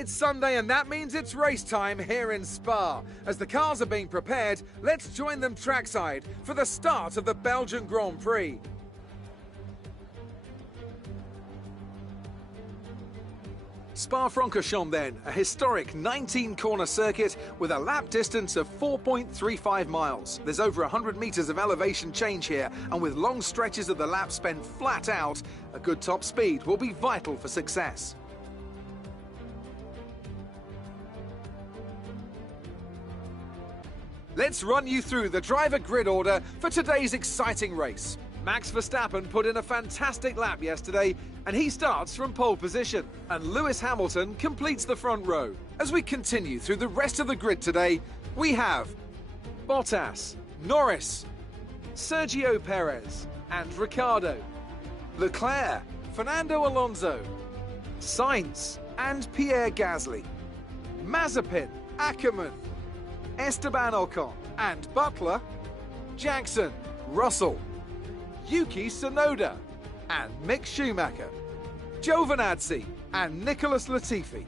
It's Sunday and that means it's race time here in Spa. As the cars are being prepared, let's join them trackside for the start of the Belgian Grand Prix. Spa-Francorchamps then, a historic 19-corner circuit with a lap distance of 4.35 miles. There's over 100 metres of elevation change here, and with long stretches of the lap spent flat out, a good top speed will be vital for success. Let's run you through the driver grid order for today's exciting race. Max Verstappen put in a fantastic lap yesterday, and he starts from pole position. And Lewis Hamilton completes the front row. As we continue through the rest of the grid today, we have Bottas, Norris, Sergio Perez and Ricciardo, Leclerc, Fernando Alonso, Sainz and Pierre Gasly, Mazepin, Ackermann, Esteban Ocon and Butler, Jackson, Russell, Yuki Tsunoda and Mick Schumacher, Giovinazzi and Nicholas Latifi.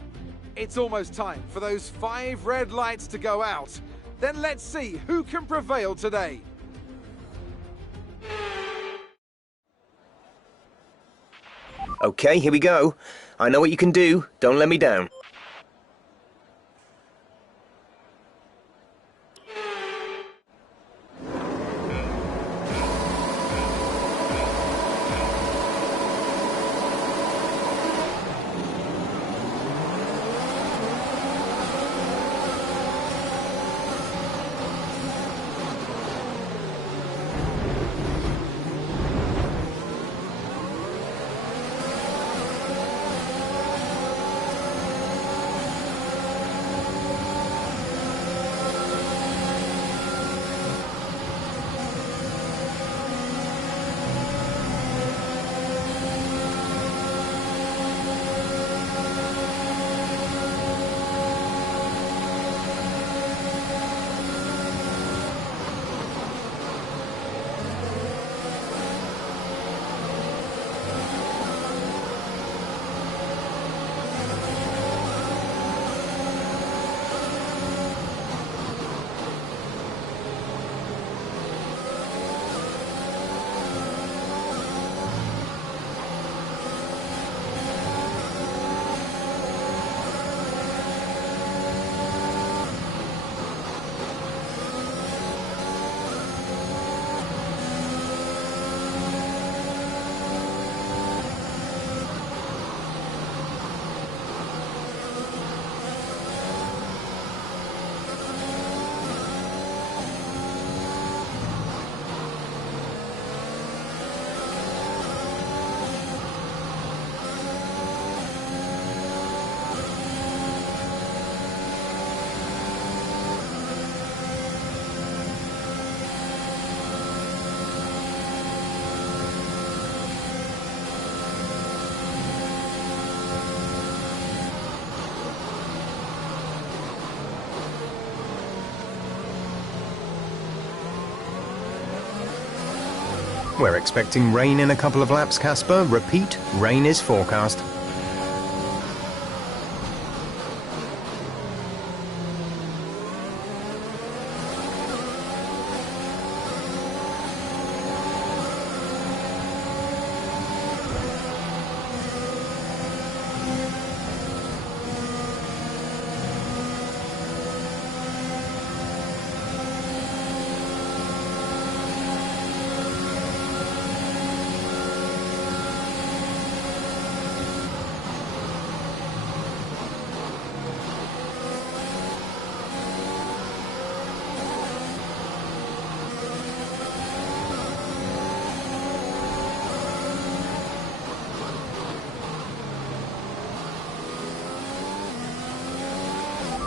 It's almost time for those 5 red lights to go out. Then let's see who can prevail today. Okay, here we go. I know what you can do. Don't let me down. We're expecting rain in a couple of laps, Casper. Repeat, rain is forecast.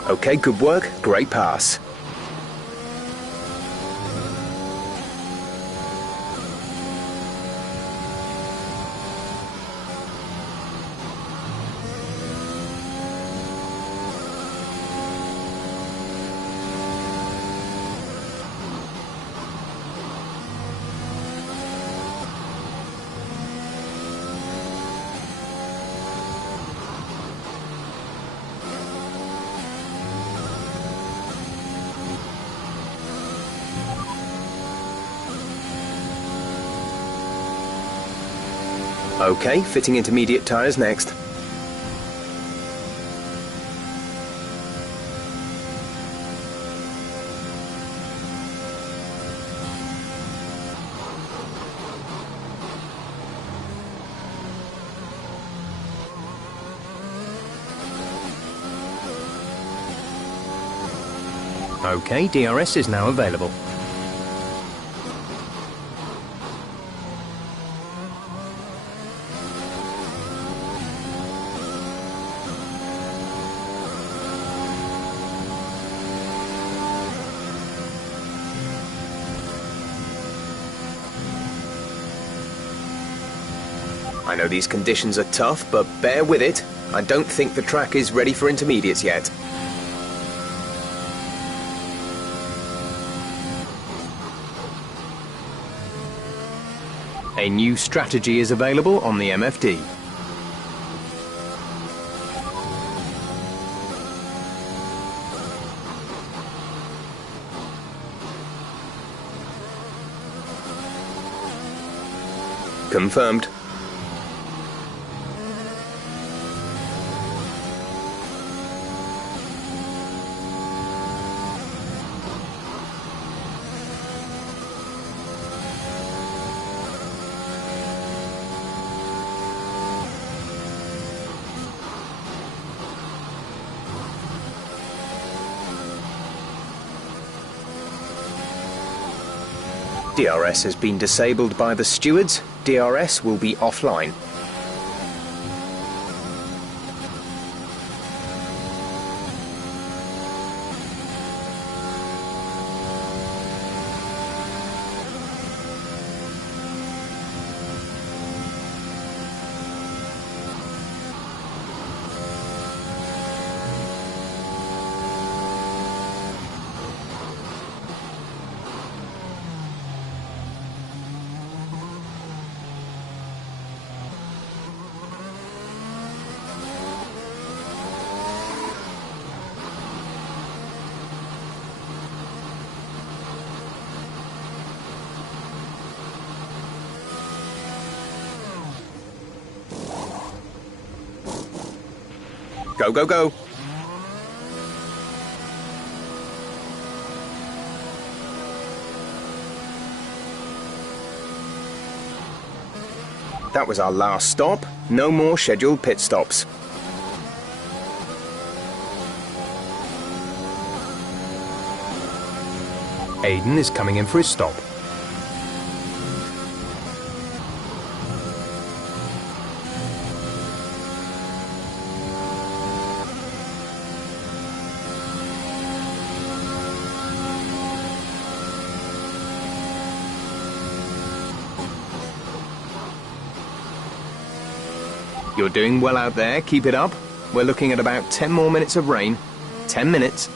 Okay, good work. Great pass. OK, fitting intermediate tyres next. OK, DRS is now available. I know these conditions are tough, but bear with it. I don't think the track is ready for intermediates yet. A new strategy is available on the MFD. Confirmed. DRS has been disabled by the stewards. DRS will be offline. Go, go, go. That was our last stop. No more scheduled pit stops. Aiden is coming in for his stop. You're doing well out there, keep it up. We're looking at about 10 more minutes of rain. 10 minutes.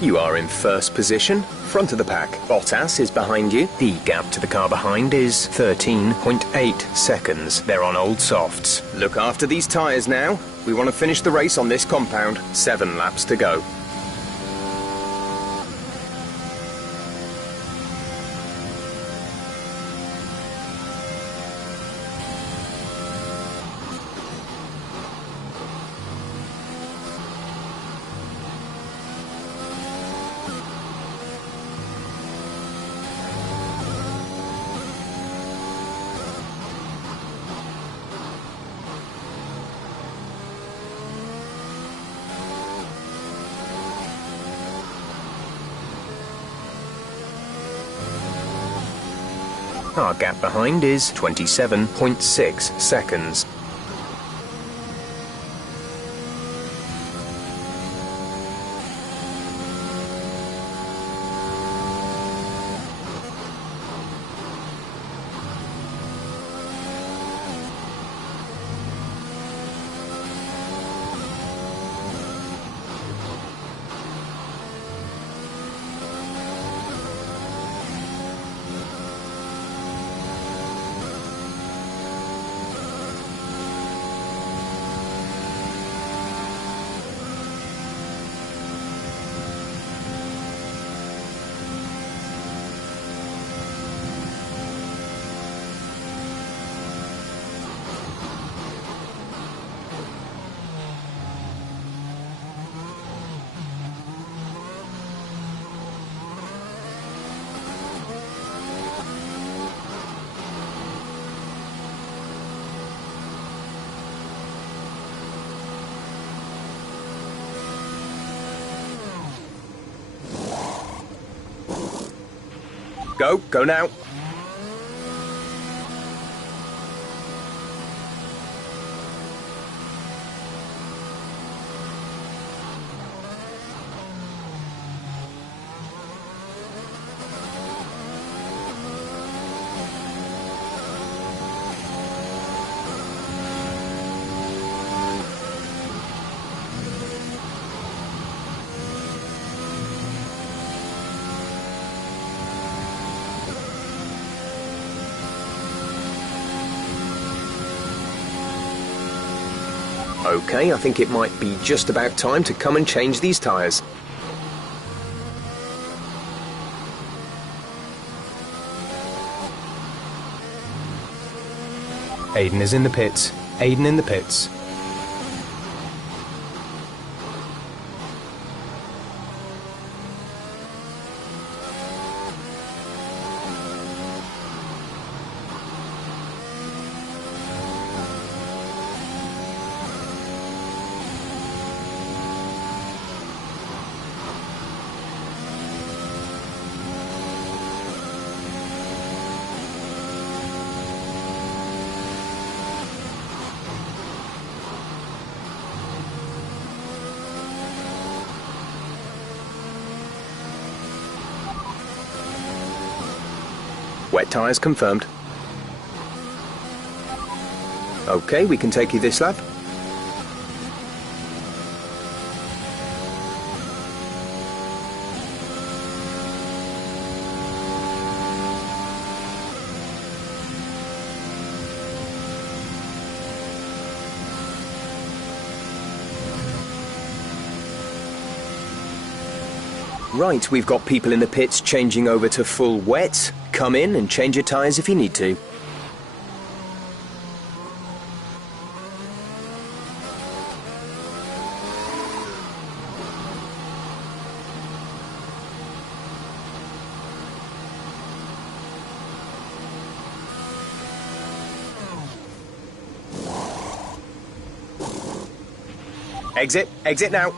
You are in first position, front of the pack. Bottas is behind you. The gap to the car behind is 13.8 seconds. They're on old softs. Look after these tyres now. We want to finish the race on this compound. 7 laps to go. Our gap behind is 27.6 seconds. Go now. Okay, I think it might be just about time to come and change these tyres. Aiden is in the pits. Aiden in the pits. Wet tyres confirmed. Okay, we can take you this lap. Right, we've got people in the pits changing over to full wet. Come in and change your tyres if you need to. Exit now.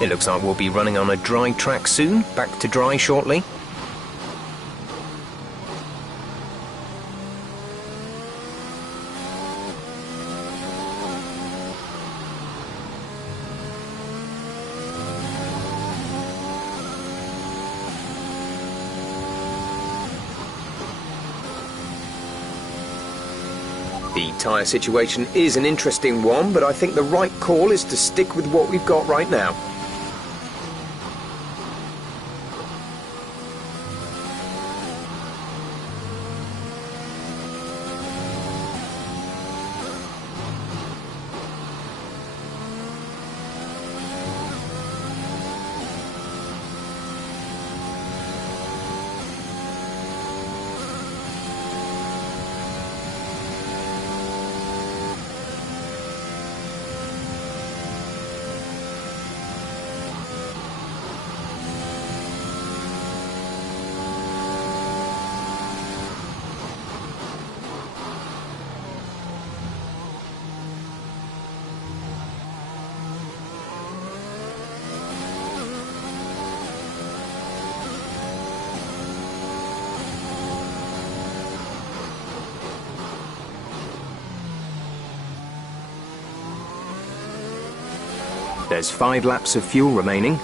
It looks like we'll be running on a dry track soon. Back to dry shortly. The tyre situation is an interesting one, but I think the right call is to stick with what we've got right now. There's 5 laps of fuel remaining.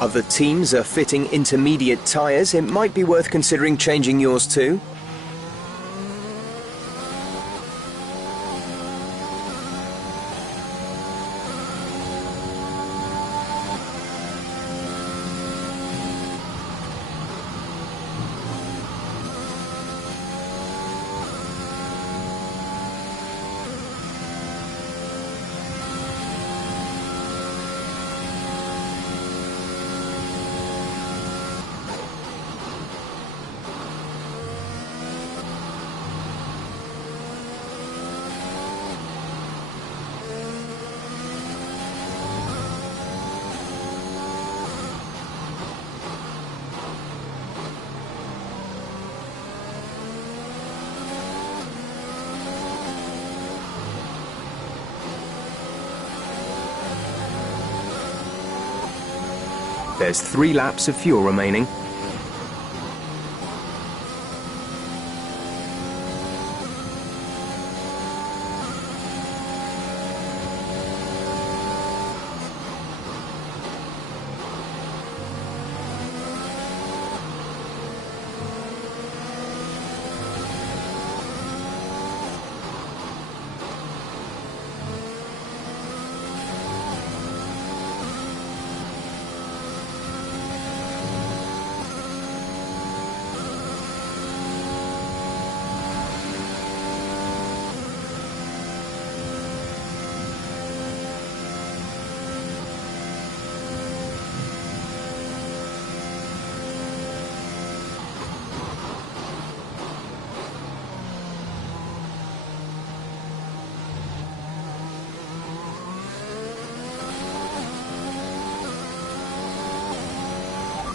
Other teams are fitting intermediate tyres. It might be worth considering changing yours too. There's 3 laps of fuel remaining.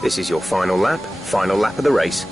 This is your final lap of the race.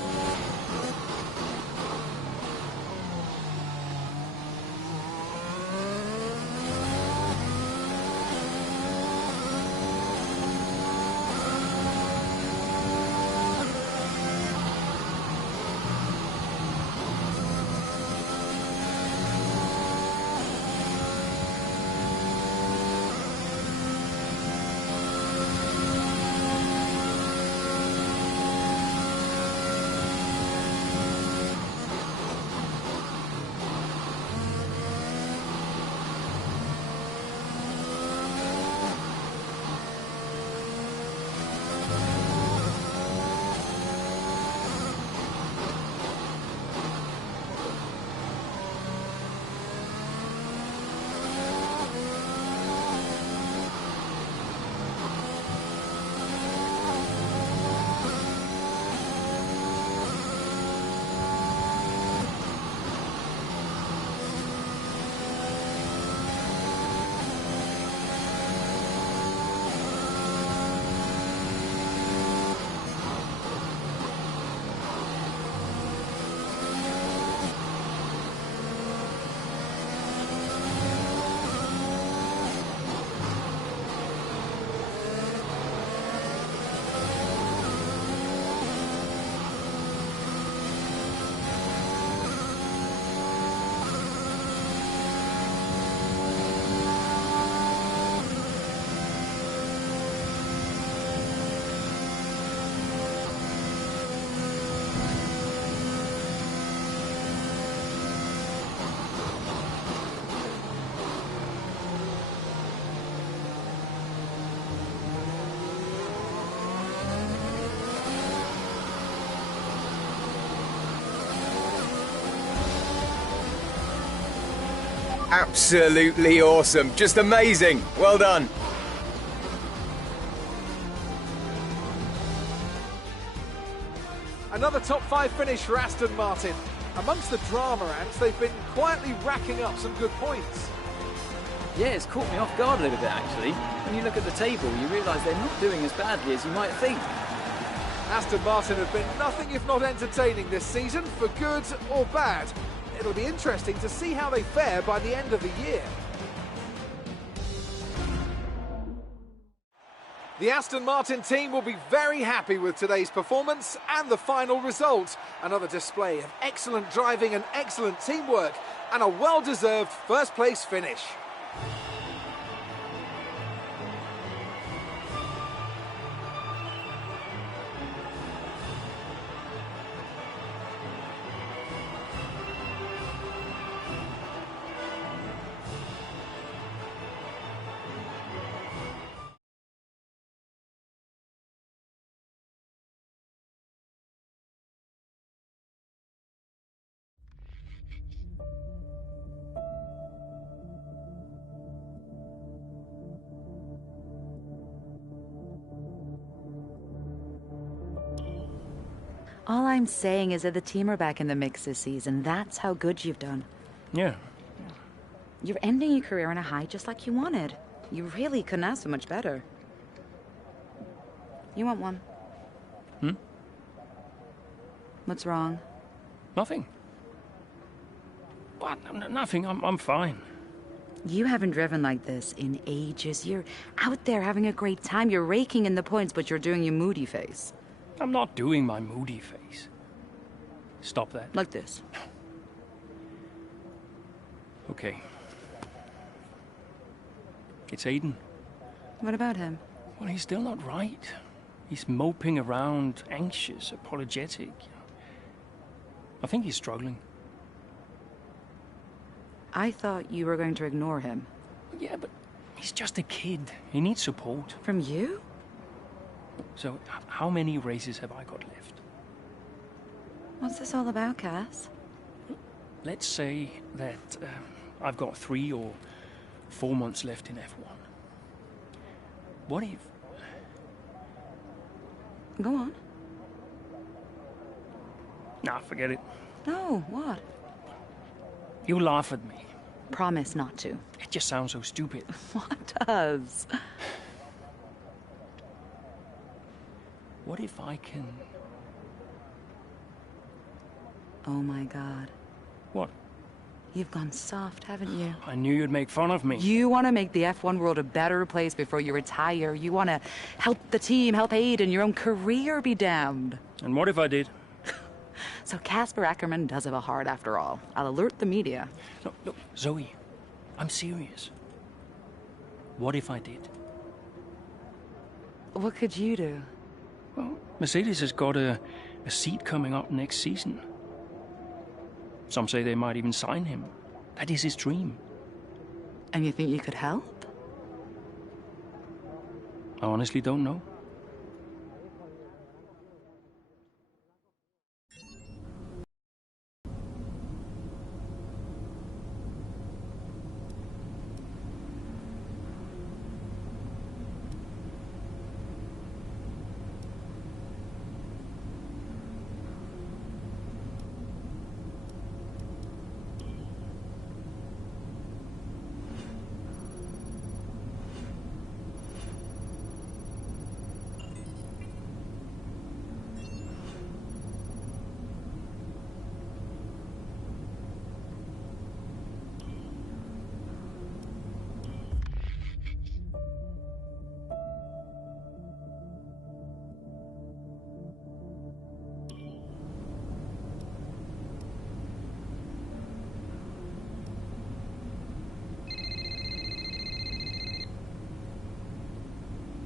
Absolutely awesome. Just amazing. Well done. Another top 5 finish for Aston Martin. Amongst the drama ants, they've been quietly racking up some good points. Yeah, it's caught me off guard a little bit, actually. When you look at the table, you realise they're not doing as badly as you might think. Aston Martin have been nothing if not entertaining this season, for good or bad. It'll be interesting to see how they fare by the end of the year. The Aston Martin team will be very happy with today's performance and the final result. Another display of excellent driving and excellent teamwork, and a well-deserved first-place finish. All I'm saying is that the team are back in the mix this season. That's how good you've done. Yeah. You're ending your career on a high just like you wanted. You really couldn't ask for much better. You want one? Hmm? What's wrong? Nothing. What? Nothing. I'm fine. You haven't driven like this in ages. You're out there having a great time. You're raking in the points, but you're doing your moody face. I'm not doing my moody face. Stop that. Like this. Okay. It's Aiden. What about him? Well, he's still not right. He's moping around, anxious, apologetic. I think he's struggling. I thought you were going to ignore him. Yeah, but he's just a kid. He needs support. From you? So, how many races have I got left? What's this all about, Cass? Let's say that I've got 3 or 4 months left in F1. What if... Go on. Nah, forget it. No, what? You laugh at me. Promise not to. It just sounds so stupid. What does? What if I can... Oh my God. What? You've gone soft, haven't you? I knew you'd make fun of me. You want to make the F1 world a better place before you retire. You want to help the team, help Aiden, your own career be damned. And what if I did? So Casper Ackerman does have a heart after all. I'll alert the media. Look, Zoe, I'm serious. What if I did? What could you do? Well, Mercedes has got a seat coming up next season. Some say they might even sign him. That is his dream. And you think you could help? I honestly don't know.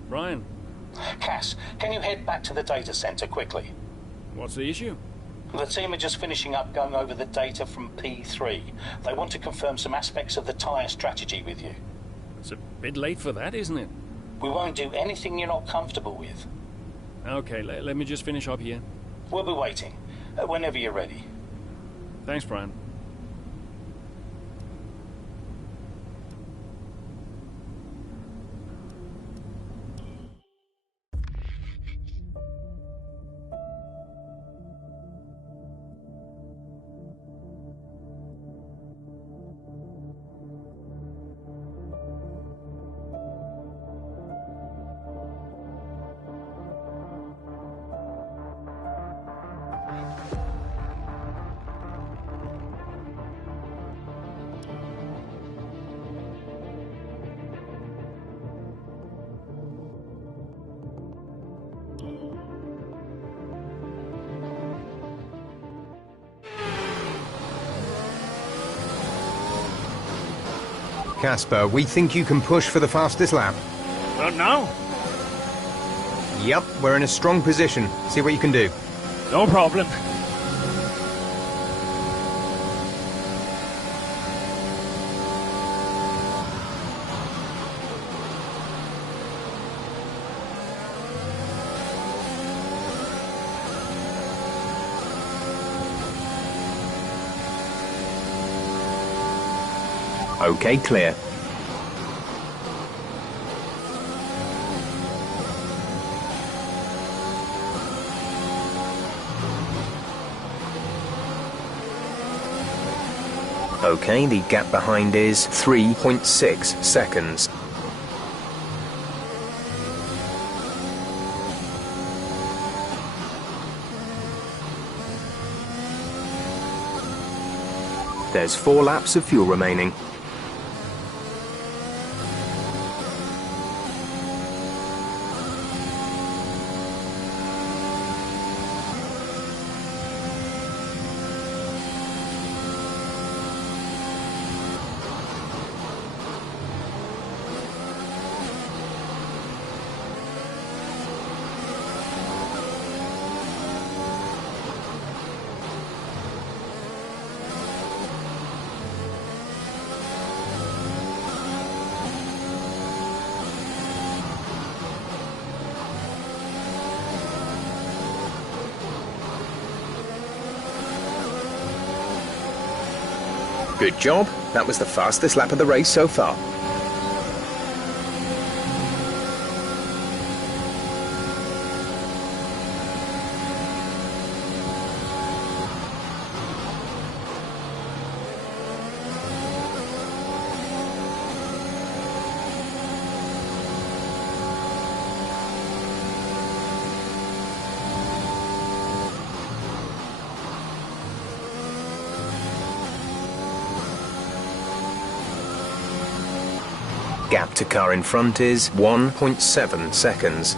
Brian. Cass, can you head back to the data center quickly? What's the issue? The team are just finishing up going over the data from P3. They want to confirm some aspects of the tyre strategy with you. It's a bit late for that, isn't it? We won't do anything you're not comfortable with. Okay, let me just finish up here. We'll be waiting, whenever you're ready. Thanks, Brian. Casper, we think you can push for the fastest lap. Not now. Yep, we're in a strong position. See what you can do. No problem. Okay, clear. Okay, the gap behind is 3.6 seconds. There's 4 laps of fuel remaining. Good job. That was the fastest lap of the race so far. Gap to car in front is 1.7 seconds.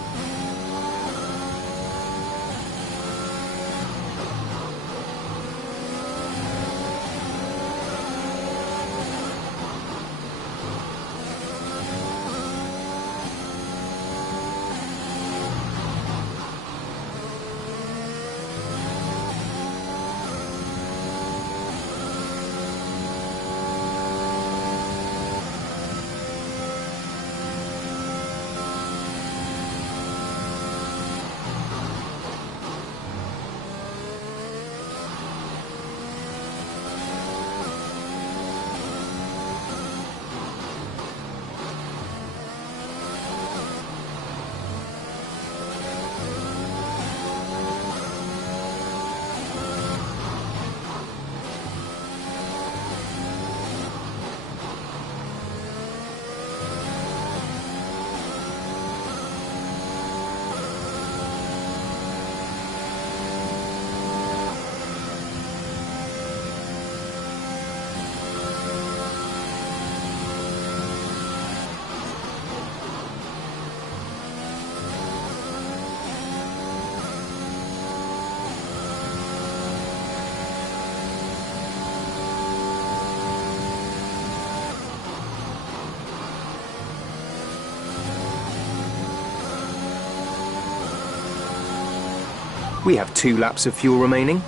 We have 2 laps of fuel remaining.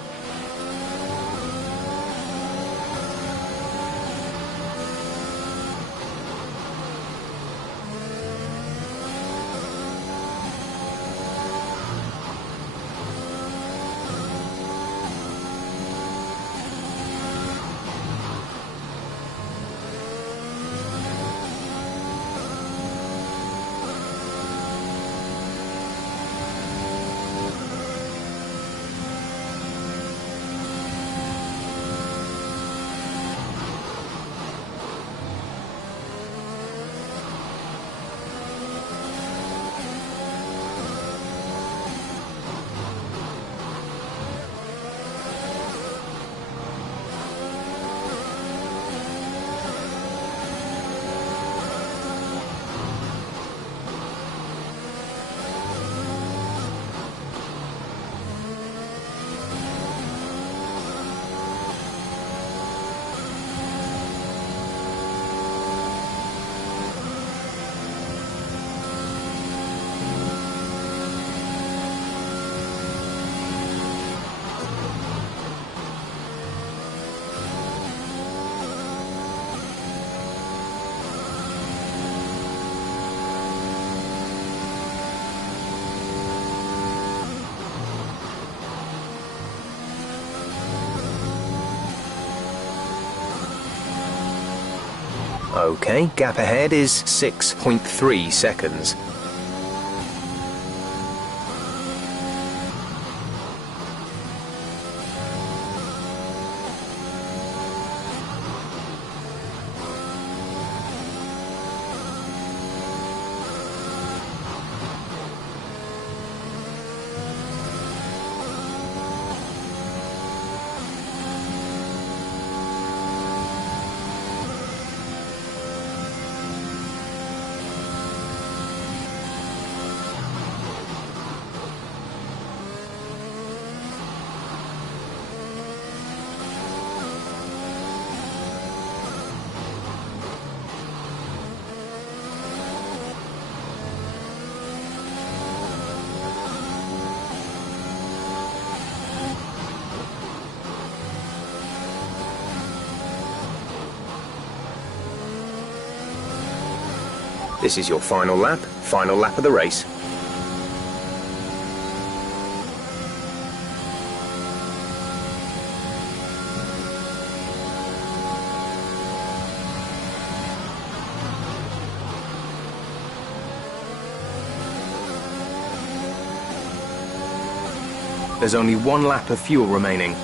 Okay, gap ahead is 6.3 seconds. This is your final lap of the race. There's only 1 lap of fuel remaining.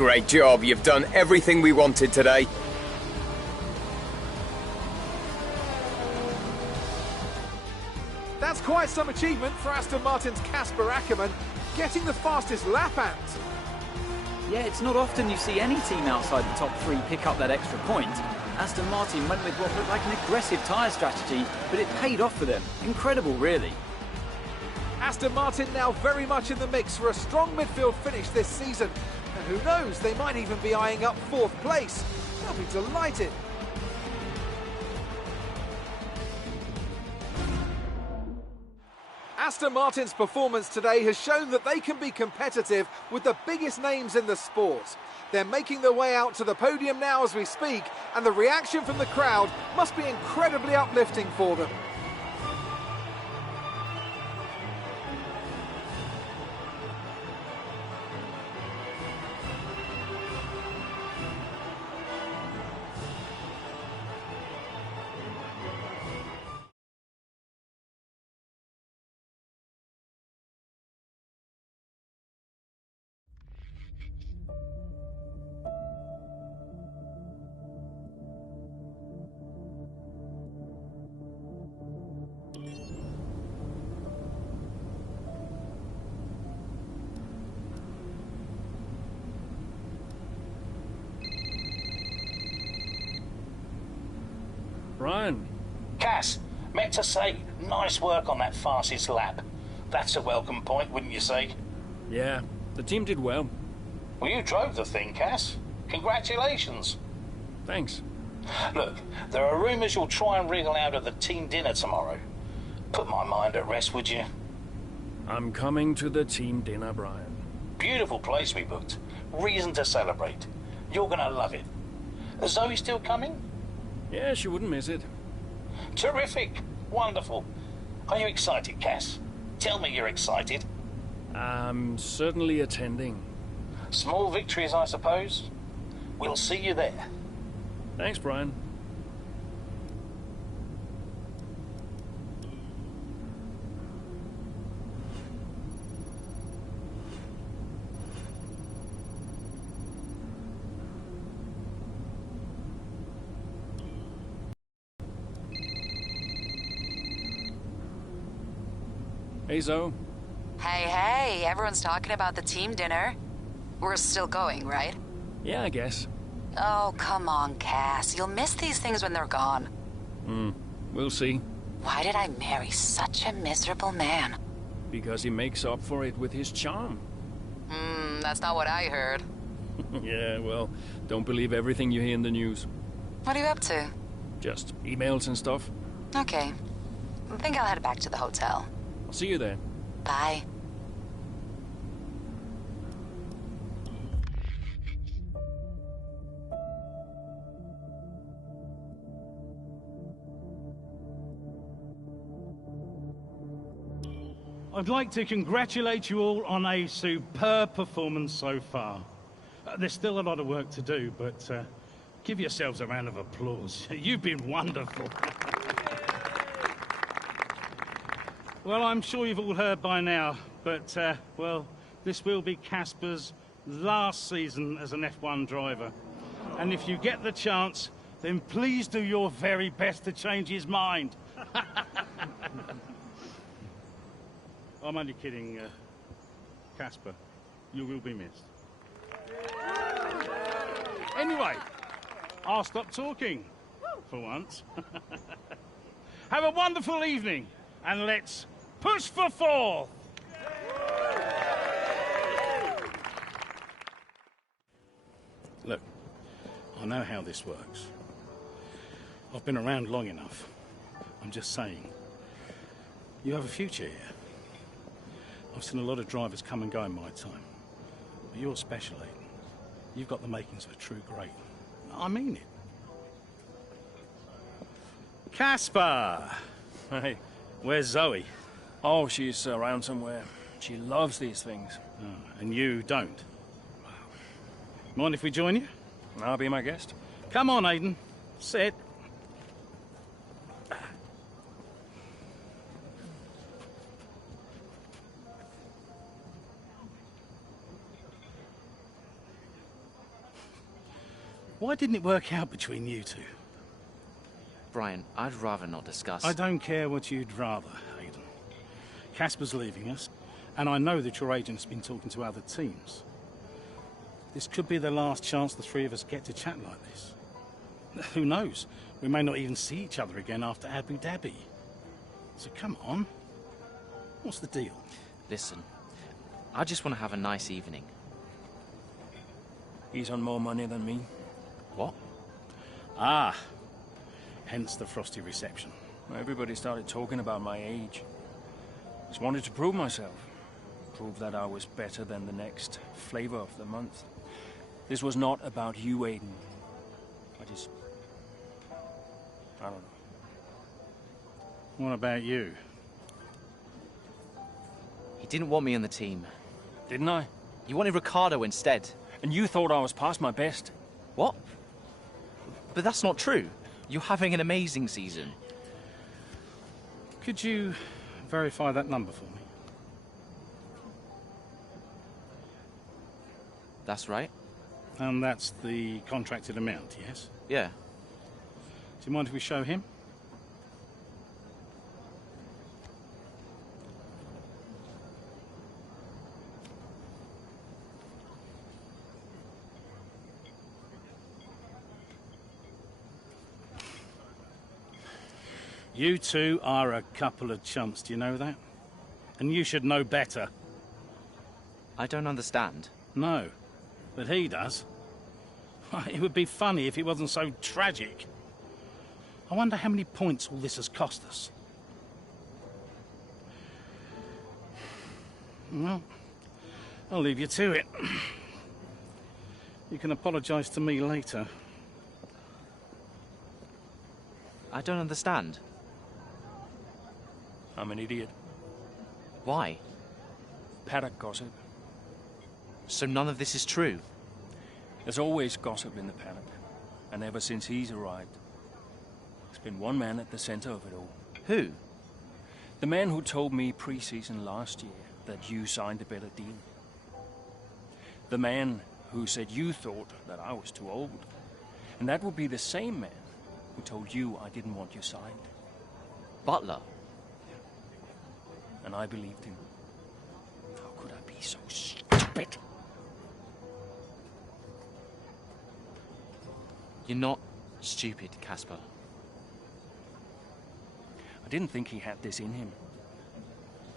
Great job. You've done everything we wanted today. That's quite some achievement for Aston Martin's Casper Ackermann, getting the fastest lap out. Yeah, it's not often you see any team outside the top three pick up that extra point. Aston Martin went with what looked like an aggressive tyre strategy, but it paid off for them. Incredible, really. Aston Martin now very much in the mix for a strong midfield finish this season. And who knows, they might even be eyeing up 4th place. They'll be delighted. Aston Martin's performance today has shown that they can be competitive with the biggest names in the sport. They're making their way out to the podium now as we speak, and the reaction from the crowd must be incredibly uplifting for them. Brian. Cass, meant to say, nice work on that fastest lap. That's a welcome point, wouldn't you say? Yeah, the team did well. Well, you drove the thing, Cass. Congratulations. Thanks. Look, there are rumours you'll try and wriggle out of the team dinner tomorrow. Put my mind at rest, would you? I'm coming to the team dinner, Brian. Beautiful place we booked. Reason to celebrate. You're gonna love it. Is Zoe still coming? Yeah, she wouldn't miss it. Terrific. Wonderful. Are you excited, Cass? Tell me you're excited. I'm certainly attending. Small victories, I suppose. We'll see you there. Thanks, Brian. Hey, Zoe. Hey, everyone's talking about the team dinner. We're still going, right? Yeah, I guess. Oh, come on, Cass. You'll miss these things when they're gone. We'll see. Why did I marry such a miserable man? Because he makes up for it with his charm. That's not what I heard. Yeah, well, don't believe everything you hear in the news. What are you up to? Just emails and stuff. Okay. I think I'll head back to the hotel. I'll see you there. Bye. I'd like to congratulate you all on a superb performance so far. There's still a lot of work to do, but give yourselves a round of applause. You've been wonderful. Well, I'm sure you've all heard by now, but, well, this will be Casper's last season as an F1 driver. And if you get the chance, then please do your very best to change his mind. I'm only kidding, Casper. You will be missed. Anyway, I'll stop talking, for once. Have a wonderful evening, and let's push for 4th! Look, I know how this works. I've been around long enough. I'm just saying, you have a future here. I've seen a lot of drivers come and go in my time. But you're special, Aiden. You've got the makings of a true great. I mean it. Casper! Hey. Where's Zoe? Oh, she's around somewhere. She loves these things. Oh, and you don't? Mind if we join you? I'll be my guest. Come on, Aiden. Sit. Why didn't it work out between you two? Brian, I'd rather not discuss. I don't care what you'd rather, Hayden. Casper's leaving us, and I know that your agent's been talking to other teams. This could be the last chance the three of us get to chat like this. Who knows? We may not even see each other again after Abu Dhabi. So come on. What's the deal? Listen, I just want to have a nice evening. He's on more money than me. What? Ah. Hence the frosty reception. Everybody started talking about my age. Just wanted to prove myself. Prove that I was better than the next flavor of the month. This was not about you, Aiden. I don't know. What about you? He didn't want me on the team. Didn't I? You wanted Ricardo instead. And you thought I was past my best. What? But that's not true. You're having an amazing season. Could you verify that number for me? That's right. And that's the contracted amount, yes? Yeah. Do you mind if we show him? You two are a couple of chumps, do you know that? And you should know better. I don't understand. No, but he does. It would be funny if it wasn't so tragic. I wonder how many points all this has cost us. Well, I'll leave you to it. You can apologise to me later. I don't understand. I'm an idiot. Why? Paddock gossip. So none of this is true? There's always gossip in the paddock. And ever since he's arrived, there's been one man at the center of it all. Who? The man who told me pre-season last year that you signed a better deal. The man who said you thought that I was too old. And that would be the same man who told you I didn't want you signed. Butler? And I believed him. How could I be so stupid? You're not stupid, Casper. I didn't think he had this in him.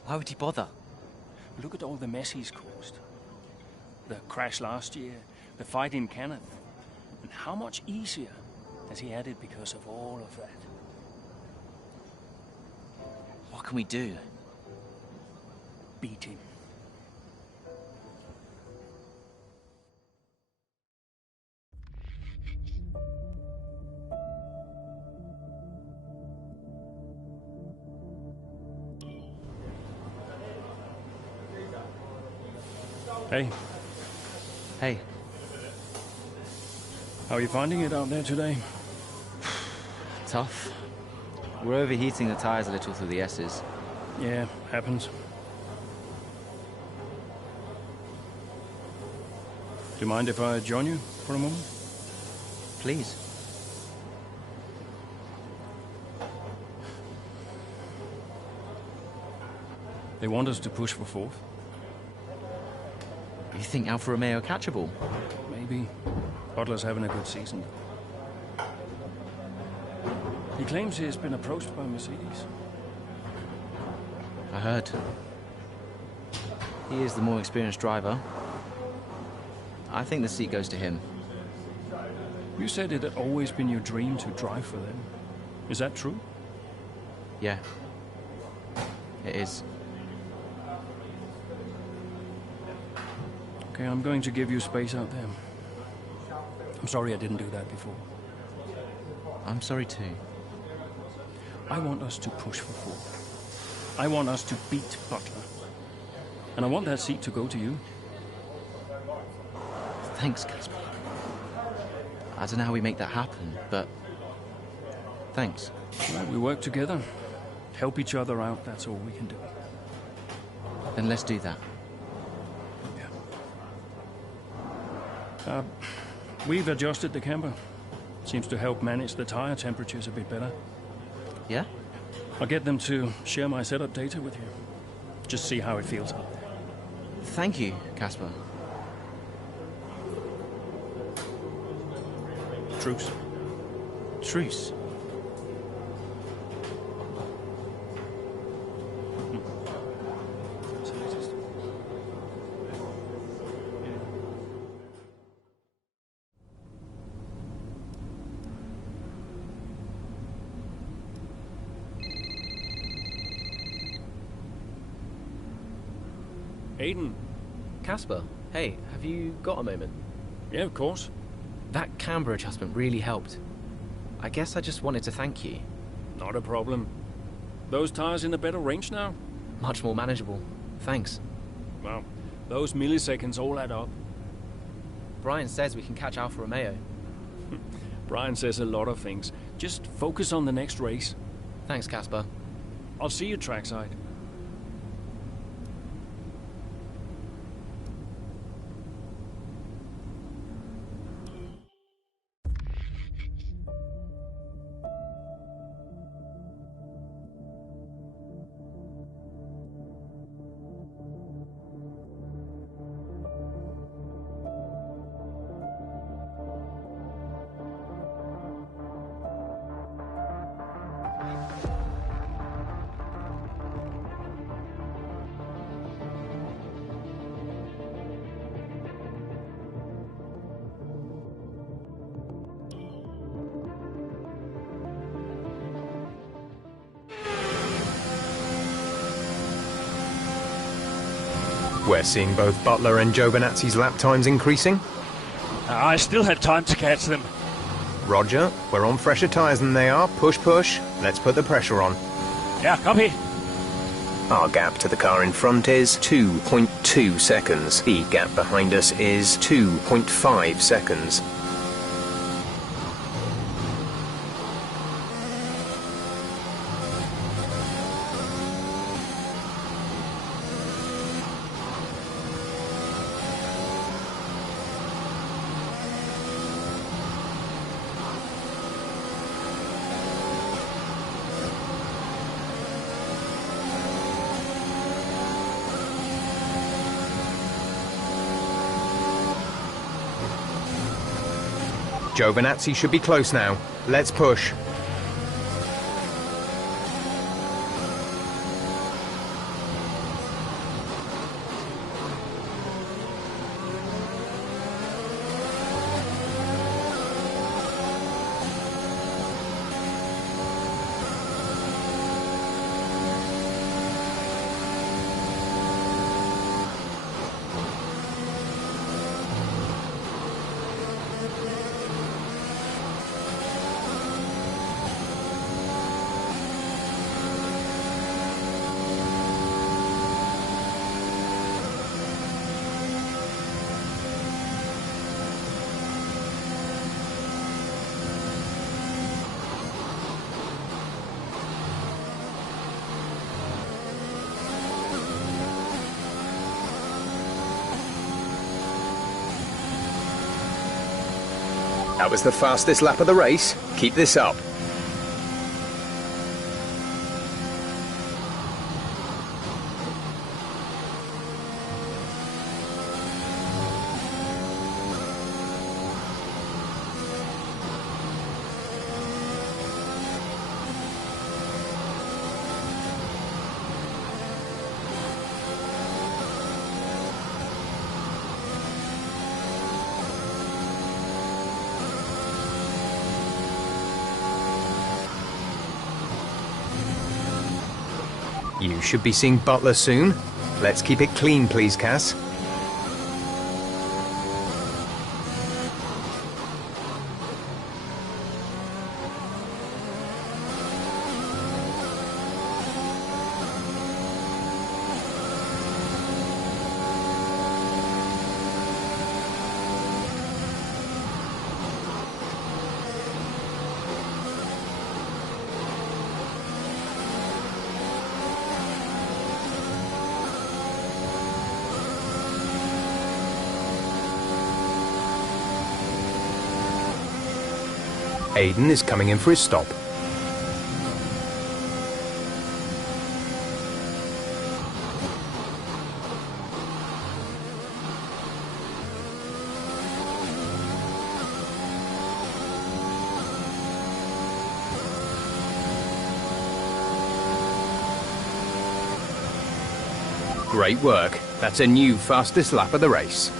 Why would he bother? Look at all the mess he's caused. The crash last year, the fight in Kenneth. And how much easier has he had it because of all of that? What can we do? Beat him. Hey. Hey. How are you finding it out there today? Tough. We're overheating the tires a little through the S's. Yeah, happens. Do you mind if I join you for a moment? Please. They want us to push for fourth. You think Alfa Romeo are catchable? Maybe. Butler's having a good season. He claims he's been approached by Mercedes. I heard. He is the more experienced driver. I think the seat goes to him. You said it had always been your dream to drive for them. Is that true? Yeah. It is. Okay, I'm going to give you space out there. I'm sorry I didn't do that before. I'm sorry too. I want us to push for fourth. I want us to beat Butler. And I want that seat to go to you. Thanks, Casper. I don't know how we make that happen, but thanks. Well, we work together. Help each other out, that's all we can do. Then let's do that. We've adjusted the camber. Seems to help manage the tire temperatures a bit better. Yeah? I'll get them to share my setup data with you. Just see how it feels out there. Thank you, Casper. Truce. Truce. Aiden. Casper, hey, have you got a moment? Yeah, of course. That camber adjustment really helped. I guess I just wanted to thank you. Not a problem. Those tires in a better range now? Much more manageable. Thanks. Well, those milliseconds all add up. Brian says we can catch Alfa Romeo. Brian says a lot of things. Just focus on the next race. Thanks, Casper. I'll see you trackside. We're seeing both Butler and Giovinazzi's lap times increasing. I still have time to catch them. Roger, we're on fresher tyres than they are. Push, push. Let's put the pressure on. Yeah, copy. Our gap to the car in front is 2.2 seconds. The gap behind us is 2.5 seconds. Giovinazzi should be close now. Let's push. That was the fastest lap of the race. Keep this up. You should be seeing Butler soon. Let's keep it clean, please, Cass. Aidan is coming in for his stop. Great work. That's a new fastest lap of the race.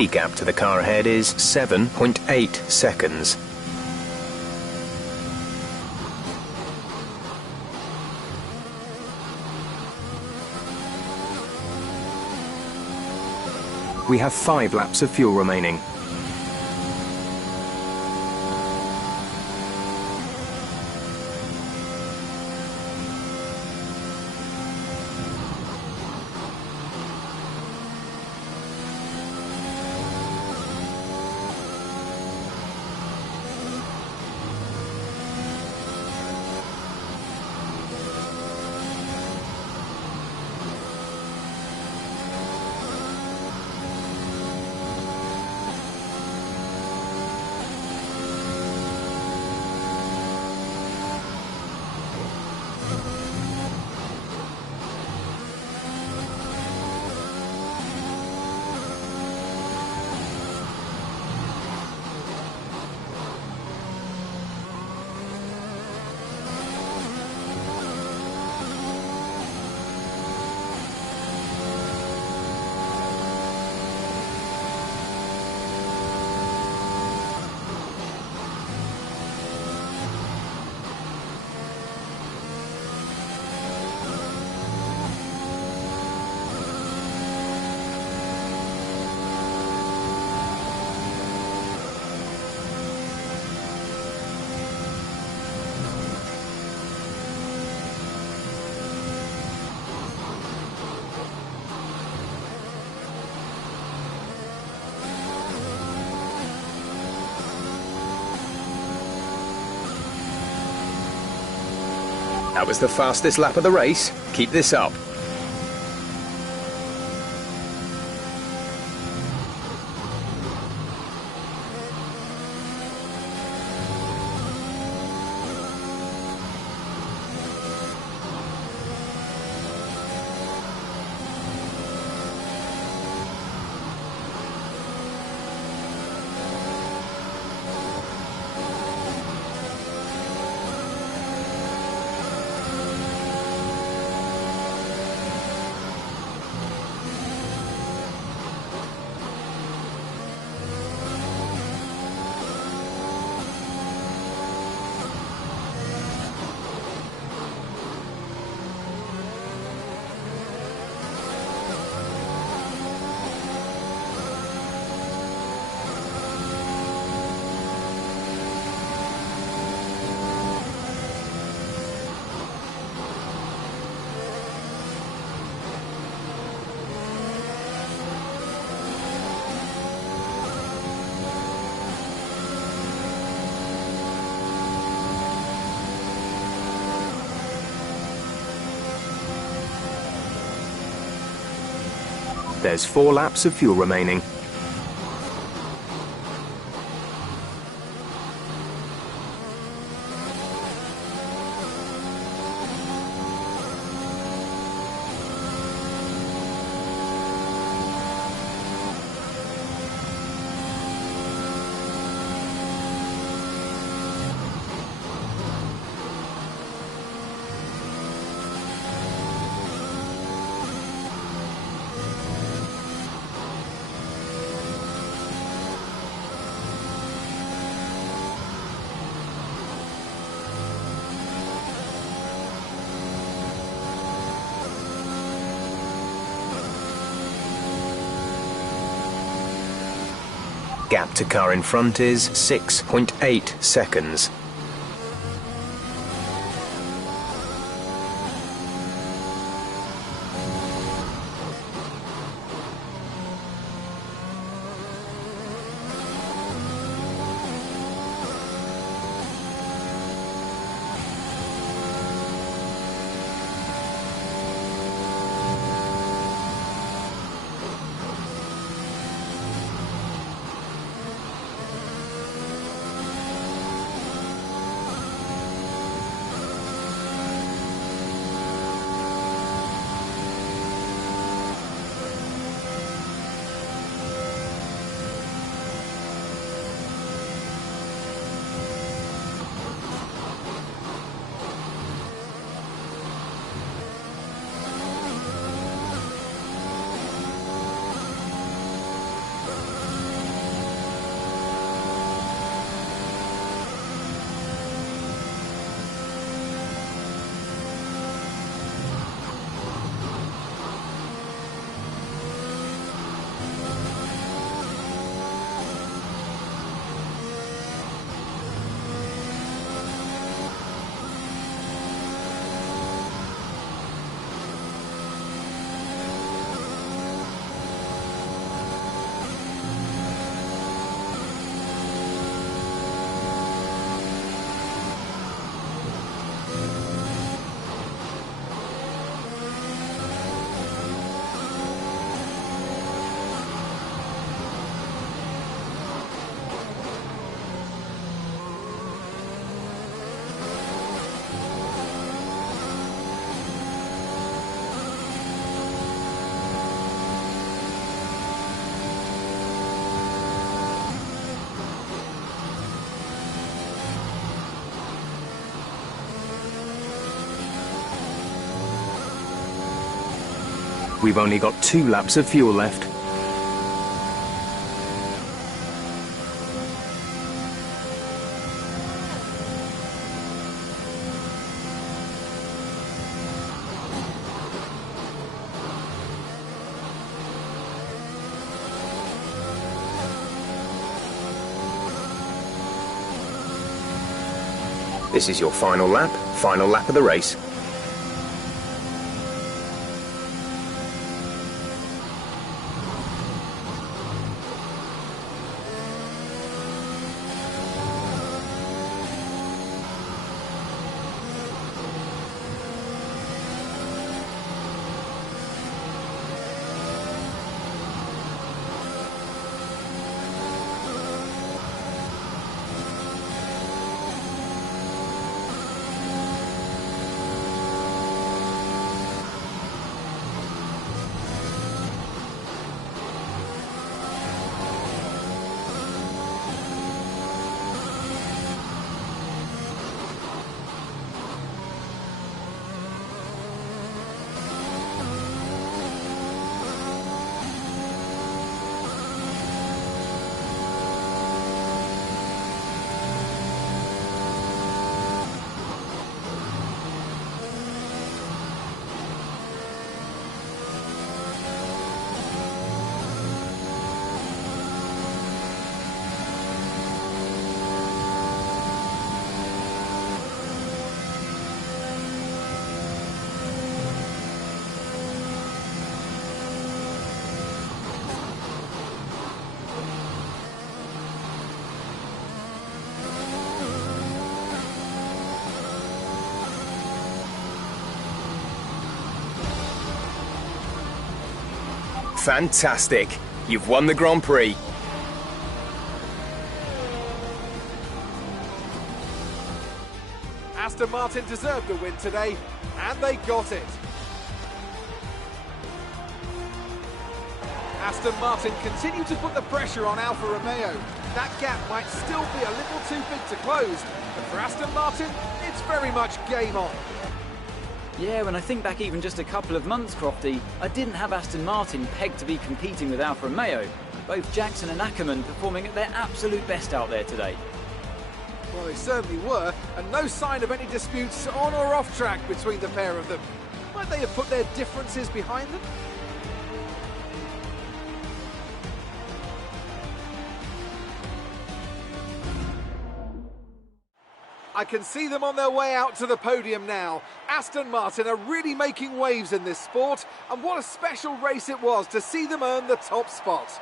The gap to the car ahead is 7.8 seconds. We have 5 laps of fuel remaining. That was the fastest lap of the race. Keep this up. There's 4 laps of fuel remaining. Gap to car in front is 6.8 seconds. We've only got 2 laps of fuel left. This is your final lap of the race. Fantastic! You've won the Grand Prix. Aston Martin deserved a win today, and they got it. Aston Martin continue to put the pressure on Alfa Romeo. That gap might still be a little too big to close, but for Aston Martin, it's very much game on. Yeah, when I think back even just a couple of months, Crofty, I didn't have Aston Martin pegged to be competing with Alfa Romeo. Both Jackson and Ackerman performing at their absolute best out there today. Well, they certainly were, and no sign of any disputes on or off track between the pair of them. Might they have put their differences behind them? I can see them on their way out to the podium now. Aston Martin are really making waves in this sport, and what a special race it was to see them earn the top spot.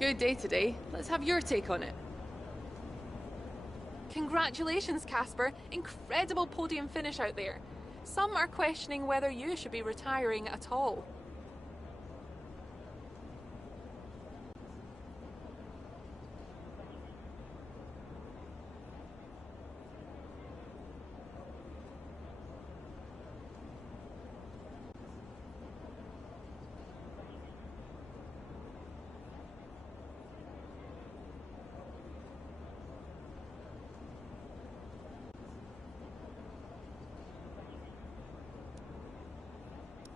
Good day today. Let's have your take on it. Congratulations, Casper. Incredible podium finish out there. Some are questioning whether you should be retiring at all.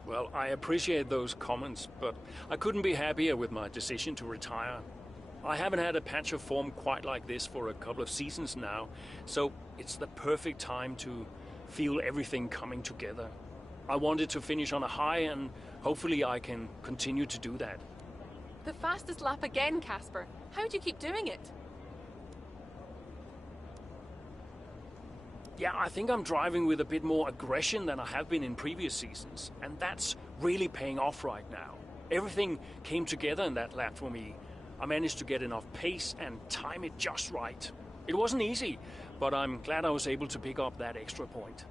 Well, I appreciate those comments, but I couldn't be happier with my decision to retire. I haven't had a patch of form quite like this for a couple of seasons now, so it's the perfect time to feel everything coming together. I wanted to finish on a high, and hopefully I can continue to do that. The fastest lap again, Casper. How do you keep doing it? Yeah, I think I'm driving with a bit more aggression than I have been in previous seasons, and that's really paying off right now. Everything came together in that lap for me. I managed to get enough pace and time it just right. It wasn't easy, but I'm glad I was able to pick up that extra point.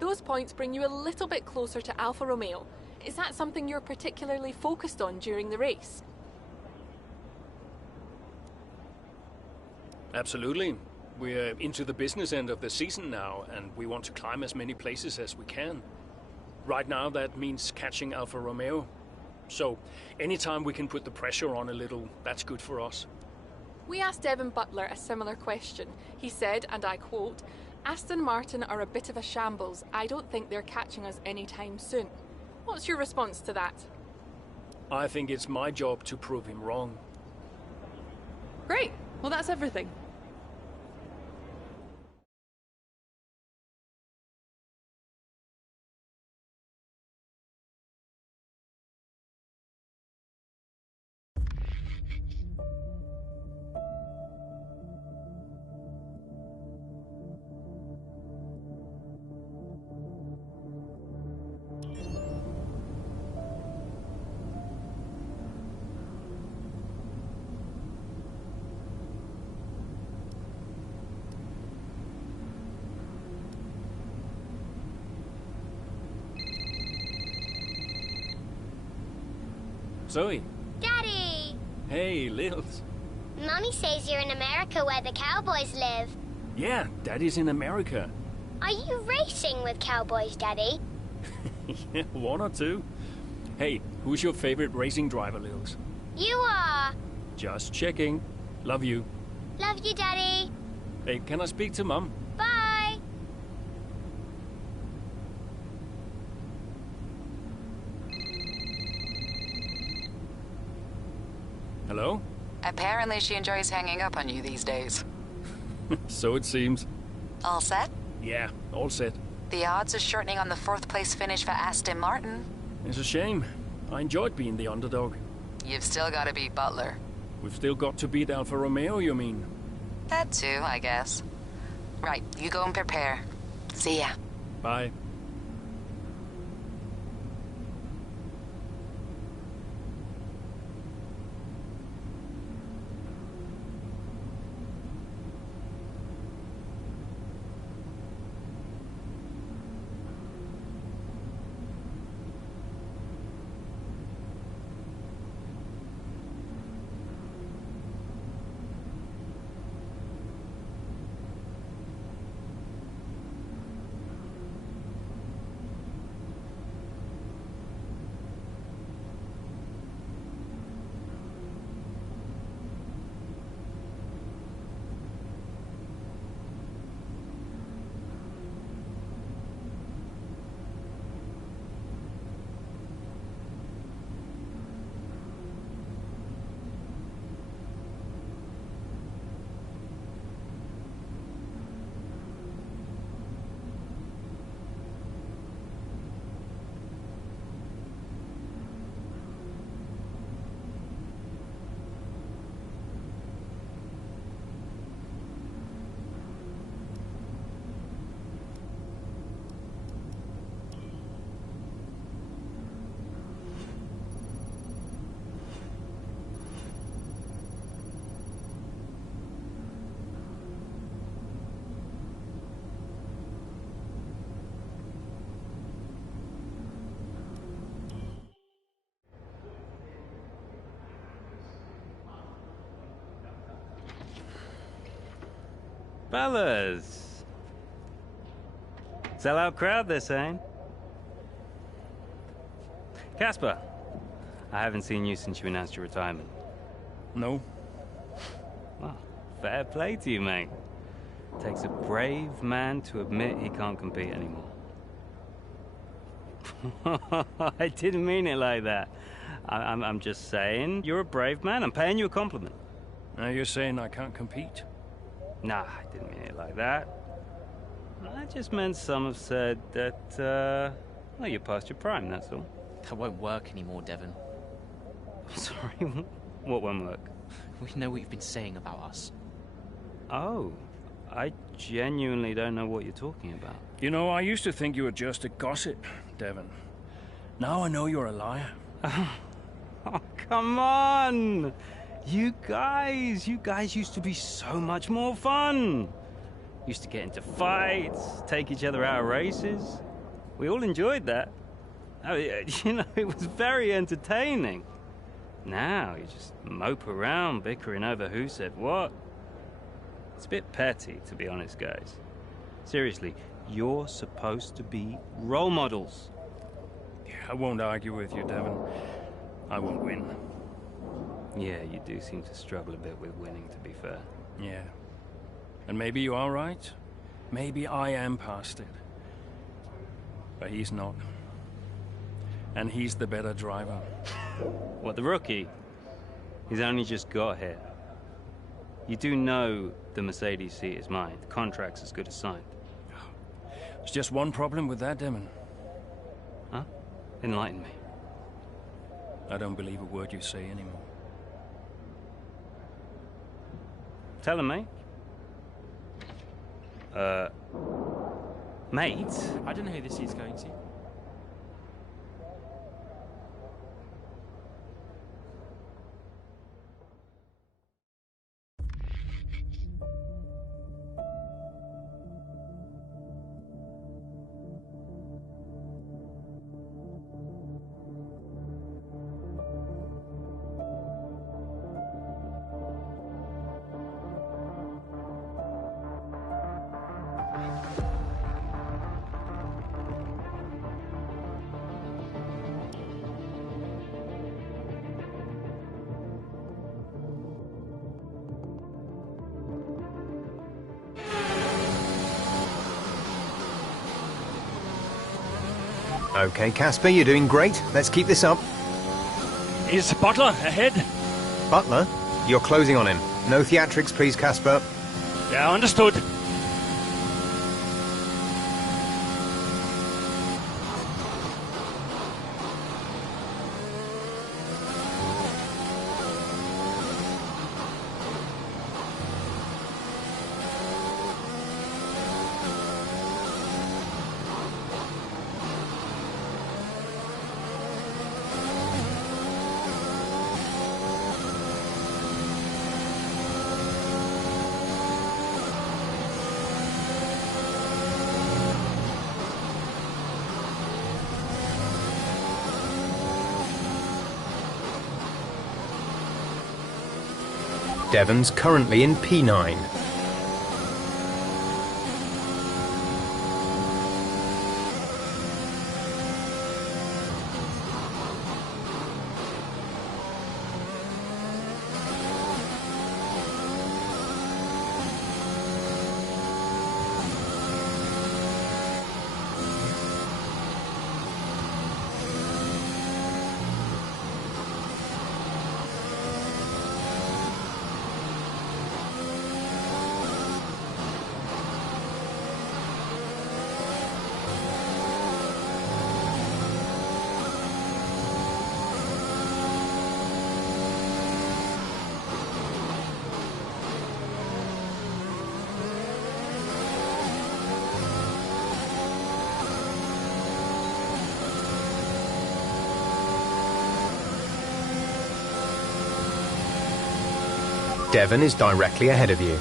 Those points bring you a little bit closer to Alfa Romeo. Is that something you're particularly focused on during the race? Absolutely. We're into the business end of the season now, and we want to climb as many places as we can. Right now, that means catching Alfa Romeo. So, anytime we can put the pressure on a little, that's good for us. We asked Devin Butler a similar question. He said, and I quote, "Aston Martin are a bit of a shambles. I don't think they're catching us anytime soon." What's your response to that? I think it's my job to prove him wrong. Great. Well, that's everything. Zoe. Daddy! Hey, Lils. Mummy says you're in America where the cowboys live. Yeah, Daddy's in America. Are you racing with cowboys, Daddy? Yeah, one or two. Hey, who's your favorite racing driver, Lils? You are. Just checking. Love you. Love you, Daddy. Hey, can I speak to Mum? Bye. Hello? Apparently she enjoys hanging up on you these days. So it seems. All set? Yeah, all set. The odds are shortening on the 4th place finish for Aston Martin. It's a shame. I enjoyed being the underdog. You've still got to beat Butler. We've still got to beat Alfa Romeo, you mean? That too, I guess. Right, you go and prepare. See ya. Bye. Fellas. Sell-out crowd, they're saying. Casper, I haven't seen you since you announced your retirement. No. Well, fair play to you, mate. Takes a brave man to admit he can't compete anymore. I didn't mean it like that. I'm just saying you're a brave man. I'm paying you a compliment. Now you're saying I can't compete? Nah, I didn't mean it like that. I just meant some have said that, well, you're past your prime, that's all. That won't work anymore, Devon. Sorry, what won't work? We know what you've been saying about us. Oh, I genuinely don't know what you're talking about. You know, I used to think you were just a gossip, Devon. Now I know you're a liar. Oh, come on! You guys used to be so much more fun. Used to get into fights, take each other out of races. We all enjoyed that. I mean, you know, it was very entertaining. Now you just mope around bickering over who said what. It's a bit petty, to be honest, guys. Seriously, you're supposed to be role models. Yeah, I won't argue with you, Devon. I won't win. Yeah, you do seem to struggle a bit with winning, to be fair. Yeah. And maybe you are right. Maybe I am past it. But he's not. And he's the better driver. What, the rookie? He's only just got here. You do know the Mercedes seat is mine. The contract's as good as signed. There's just one problem with that, Demon. Huh? Enlighten me. I don't believe a word you say anymore. Tell him, mate. Mate? I don't know who this is going to. Okay, Casper, you're doing great. Let's keep this up. Is Butler ahead? Butler, you're closing on him. No theatrics, please, Casper. Yeah, understood. Devon's currently in P9. Devon is directly ahead of you.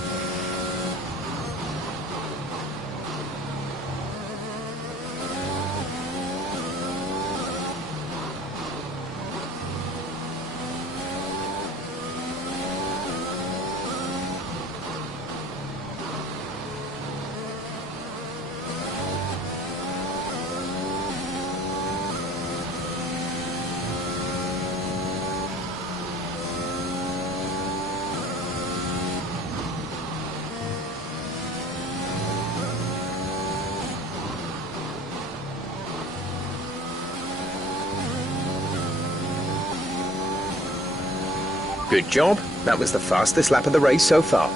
Good job. That was the fastest lap of the race so far.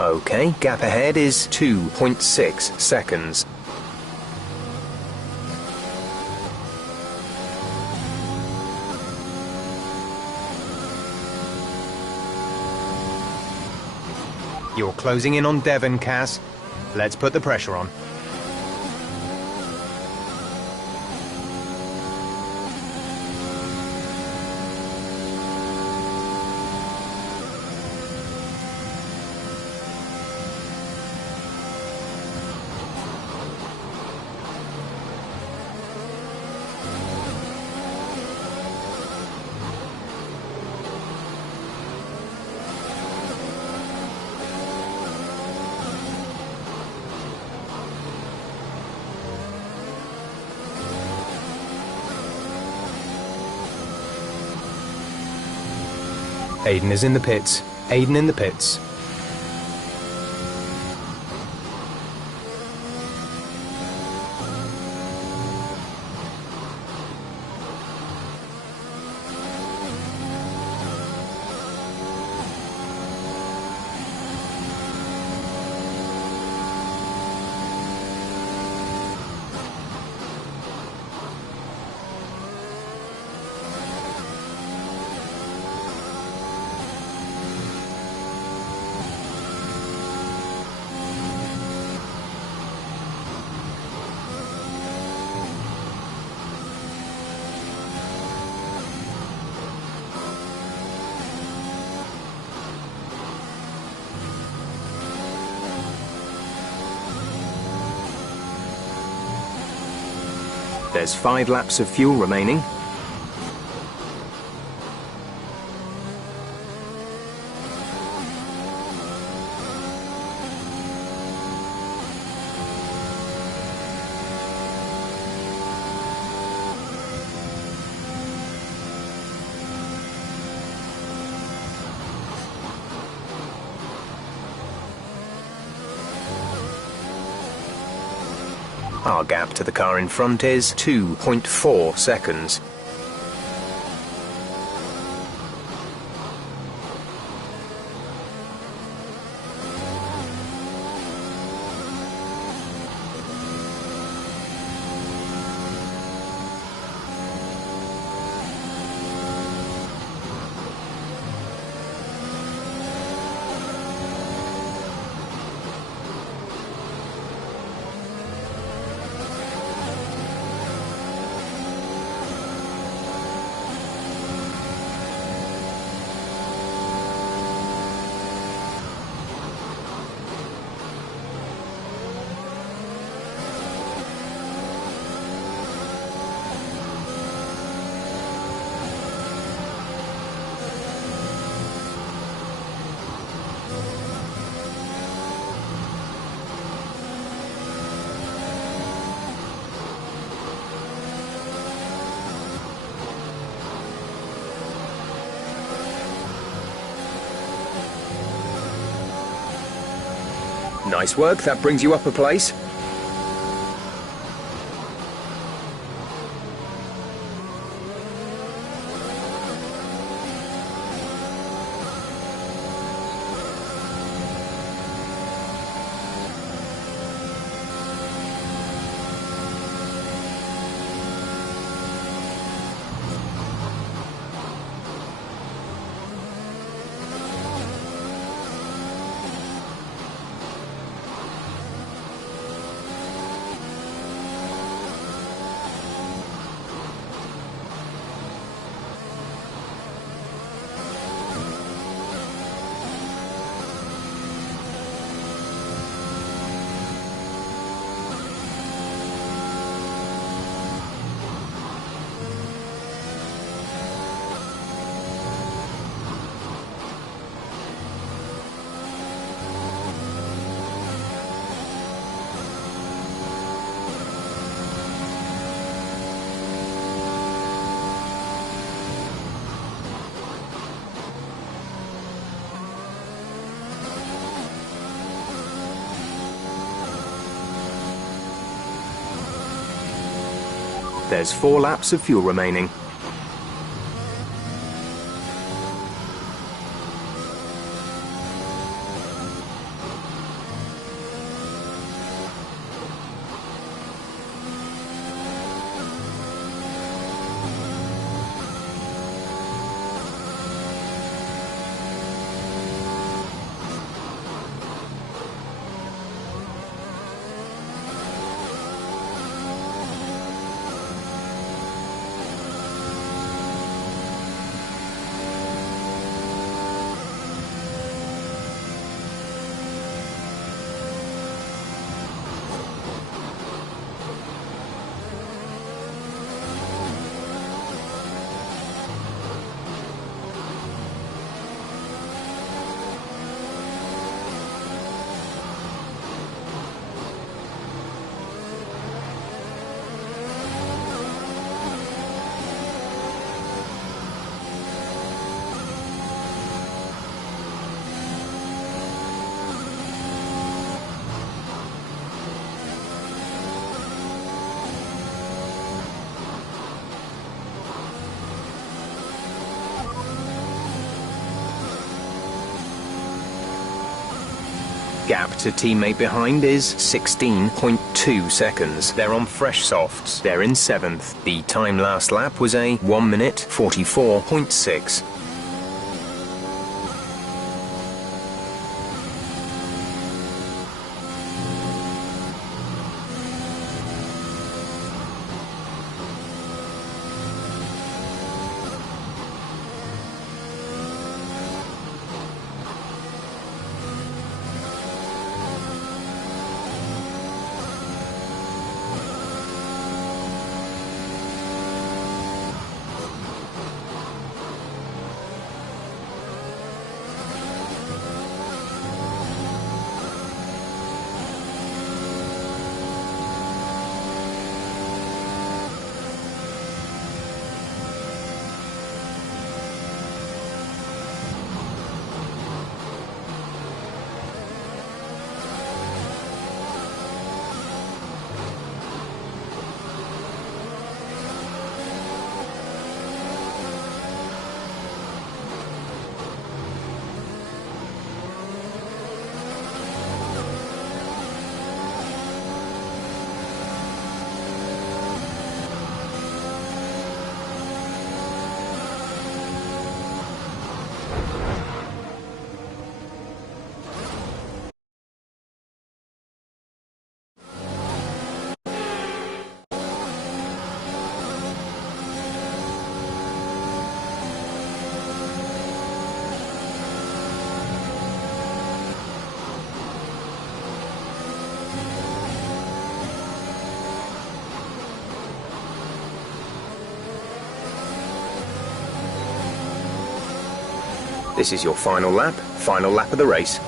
Okay, gap ahead is 2.6 seconds. You're closing in on Devon, Cass. Let's put the pressure on. Aiden is in the pits. Aiden in the pits. There's 5 laps of fuel remaining. Our gap to the car in front is 2.4 seconds. Nice work, that brings you up a place. There's 4 laps of fuel remaining. Gap to teammate behind is 16.2 seconds. They're on fresh softs. They're in 7th. The time last lap was a 1 minute 44.6. This is your final lap of the race.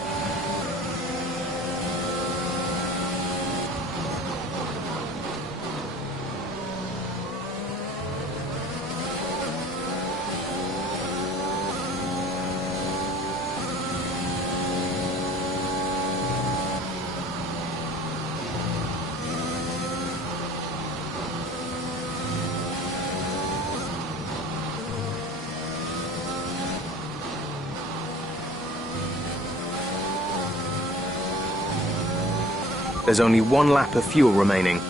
There's only 1 lap of fuel remaining.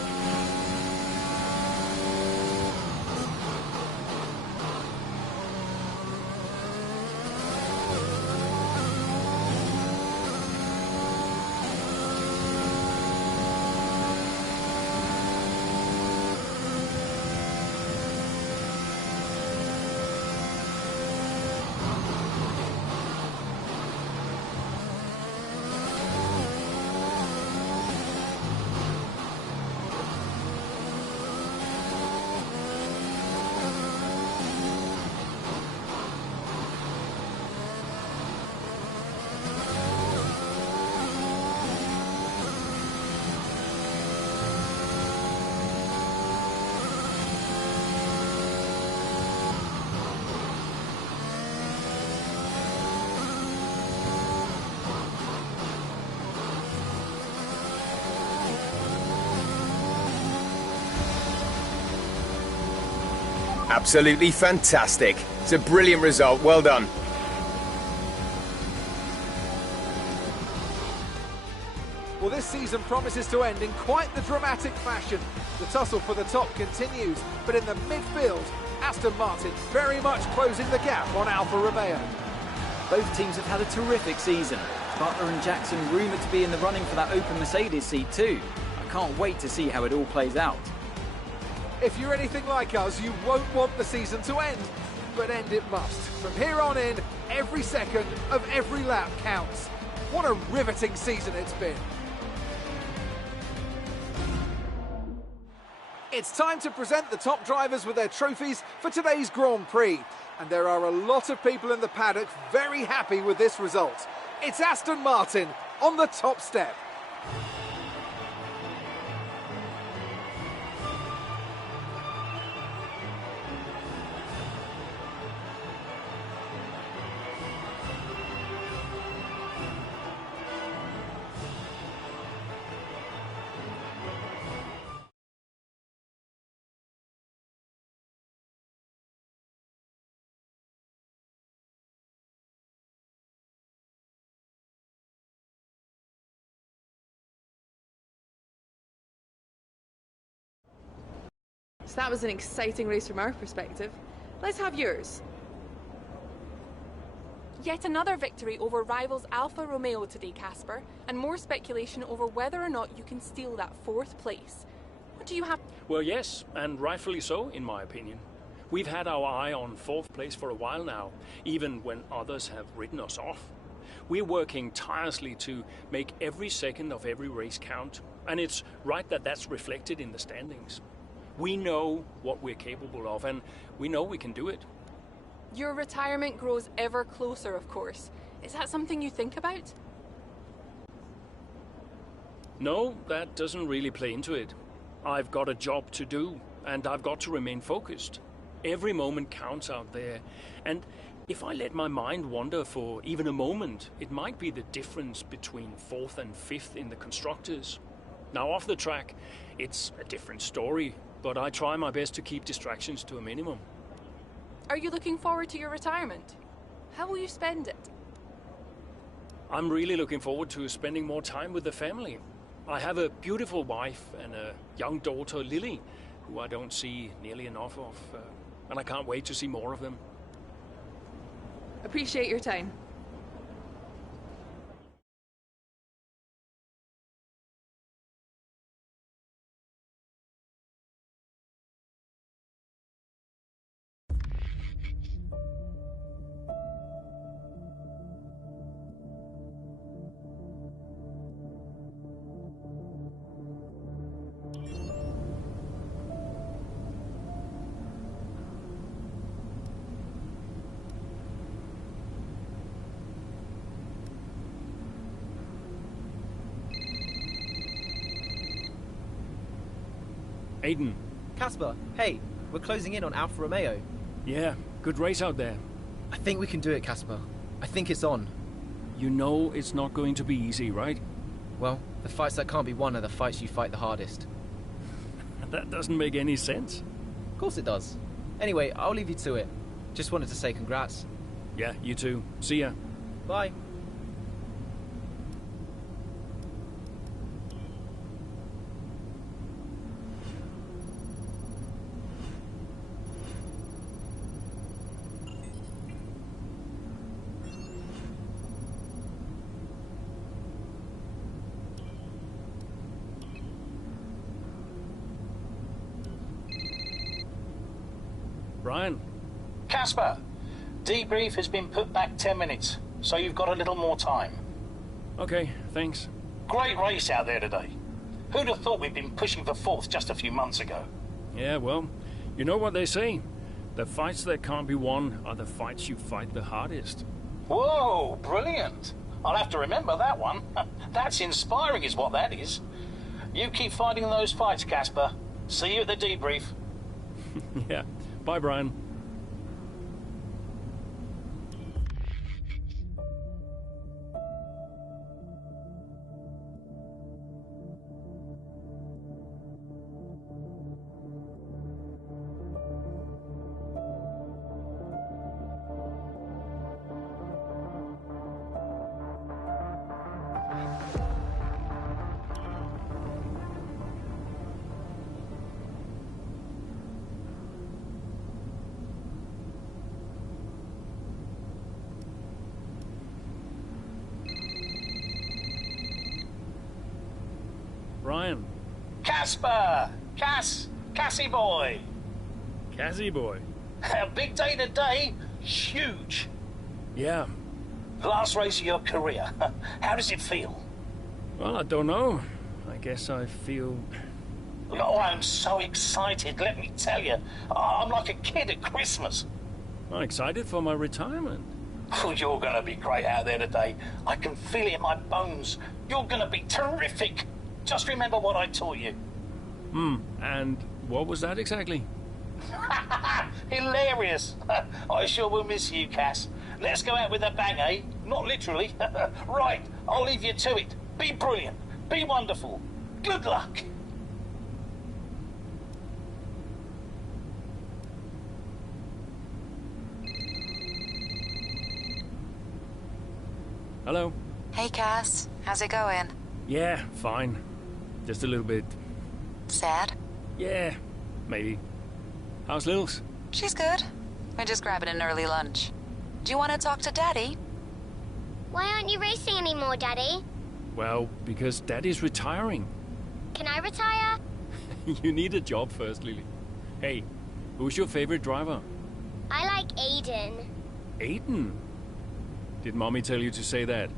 Absolutely fantastic. It's a brilliant result. Well done. Well, this season promises to end in quite the dramatic fashion. The tussle for the top continues, but in the midfield, Aston Martin very much closing the gap on Alfa Romeo. Both teams have had a terrific season. Butler and Jackson rumoured to be in the running for that open Mercedes seat too. I can't wait to see how it all plays out. If you're anything like us, you won't want the season to end, but end it must. From here on in, every second of every lap counts. What a riveting season it's been. It's time to present the top drivers with their trophies for today's Grand Prix. And there are a lot of people in the paddock very happy with this result. It's Aston Martin on the top step. So that was an exciting race from our perspective. Let's have yours. Yet another victory over rivals Alfa Romeo today, Casper, and more speculation over whether or not you can steal that 4th place. What do you have? Well, yes, and rightfully so, in my opinion. We've had our eye on 4th place for a while now, even when others have written us off. We're working tirelessly to make every second of every race count, and it's right that that's reflected in the standings. We know what we're capable of, and we know we can do it. Your retirement grows ever closer, of course. Is that something you think about? No, that doesn't really play into it. I've got a job to do, and I've got to remain focused. Every moment counts out there, and if I let my mind wander for even a moment, it might be the difference between 4th and 5th in the constructors. Now, off the track, it's a different story, but I try my best to keep distractions to a minimum. Are you looking forward to your retirement? How will you spend it? I'm really looking forward to spending more time with the family. I have a beautiful wife and a young daughter, Lily, who I don't see nearly enough of, and I can't wait to see more of them. Appreciate your time. Aiden. Casper, hey, we're closing in on Alfa Romeo. Yeah, good race out there. I think we can do it, Casper. I think it's on. You know it's not going to be easy, right? Well, the fights that can't be won are the fights you fight the hardest. That doesn't make any sense. Of course it does. Anyway, I'll leave you to it. Just wanted to say congrats. Yeah, you too. See ya. Bye. Brian. Casper, debrief has been put back 10 minutes, so you've got a little more time. Okay, thanks. Great race out there today. Who'd have thought we'd been pushing for 4th just a few months ago? Yeah, well, you know what they say. The fights that can't be won are the fights you fight the hardest. Whoa, brilliant. I'll have to remember that one. That's inspiring is what that is. You keep fighting those fights, Casper. See you at the debrief. Yeah. Bye, Brian. Brian. Casper! Cassie boy! Cassie boy. A big day today. Huge. Yeah. Last race of your career. How does it feel? Well, I don't know. I guess I feel... Oh, I'm so excited, let me tell you. I'm like a kid at Christmas. I'm excited for my retirement. Oh, you're going to be great out there today. I can feel it in my bones. You're going to be terrific. Just remember what I taught you. And what was that exactly? Hilarious. I sure will miss you, Cass. Let's go out with a bang, eh? Not literally. Right, I'll leave you to it. Be brilliant. Be wonderful. Good luck. Hello? Hey, Cass. How's it going? Yeah, fine. Just a little bit... Sad? Yeah, maybe. How's Lils? She's good. We're just grabbing an early lunch. Do you want to talk to Daddy? Why aren't you racing anymore, Daddy? Well, because Daddy's retiring. Can I retire? You need a job first, Lily. Hey, who's your favorite driver? I like Aiden. Aiden? Did Mommy tell you to say that?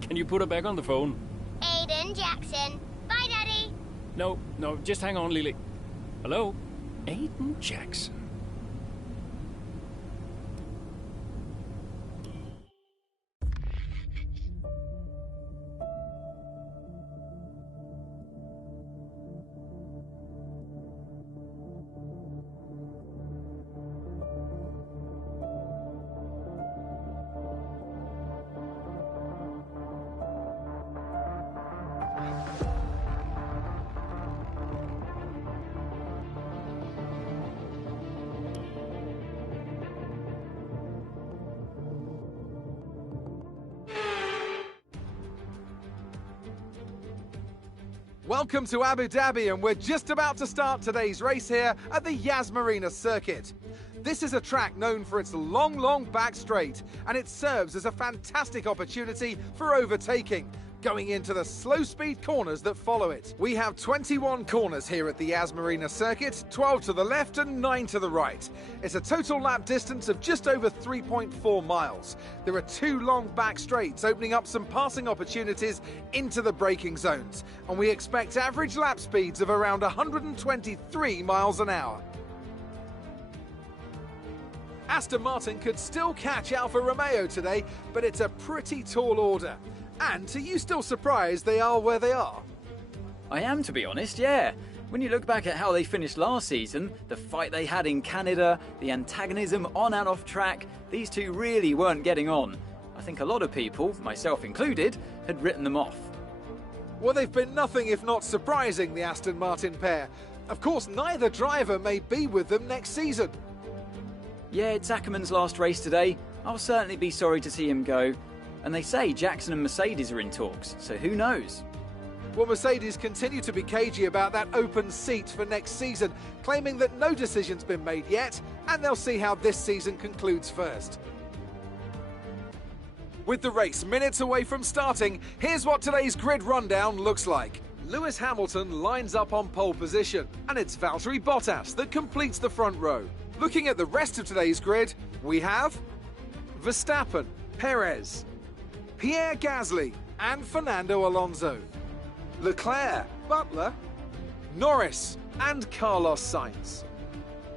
Can you put her back on the phone? Aiden Jackson. Bye, Daddy. No, just hang on, Lily. Hello? Aiden Jackson. Welcome to Abu Dhabi, and we're just about to start today's race here at the Yas Marina circuit. This is a track known for its long back straight, and it serves as a fantastic opportunity for overtaking, going into the slow speed corners that follow it. We have 21 corners here at the Yas Marina circuit, 12 to the left and 9 to the right. It's a total lap distance of just over 3.4 miles. There are 2 long back straights opening up some passing opportunities into the braking zones, and we expect average lap speeds of around 123 miles an hour. Aston Martin could still catch Alfa Romeo today, but it's a pretty tall order. And are you still surprised they are where they are? I am, to be honest, yeah. When you look back at how they finished last season, the fight they had in Canada, the antagonism on and off track, these two really weren't getting on. I think a lot of people, myself included, had written them off. Well, they've been nothing if not surprising, the Aston Martin pair. Of course, neither driver may be with them next season. Yeah, it's Ackerman's last race today. I'll certainly be sorry to see him go. And they say Jackson and Mercedes are in talks, so who knows? Well, Mercedes continue to be cagey about that open seat for next season, claiming that no decision's been made yet, and they'll see how this season concludes first. With the race minutes away from starting, here's what today's grid rundown looks like. Lewis Hamilton lines up on pole position, and it's Valtteri Bottas that completes the front row. Looking at the rest of today's grid, we have Verstappen, Perez, Pierre Gasly and Fernando Alonso, Leclerc, Butler, Norris and Carlos Sainz,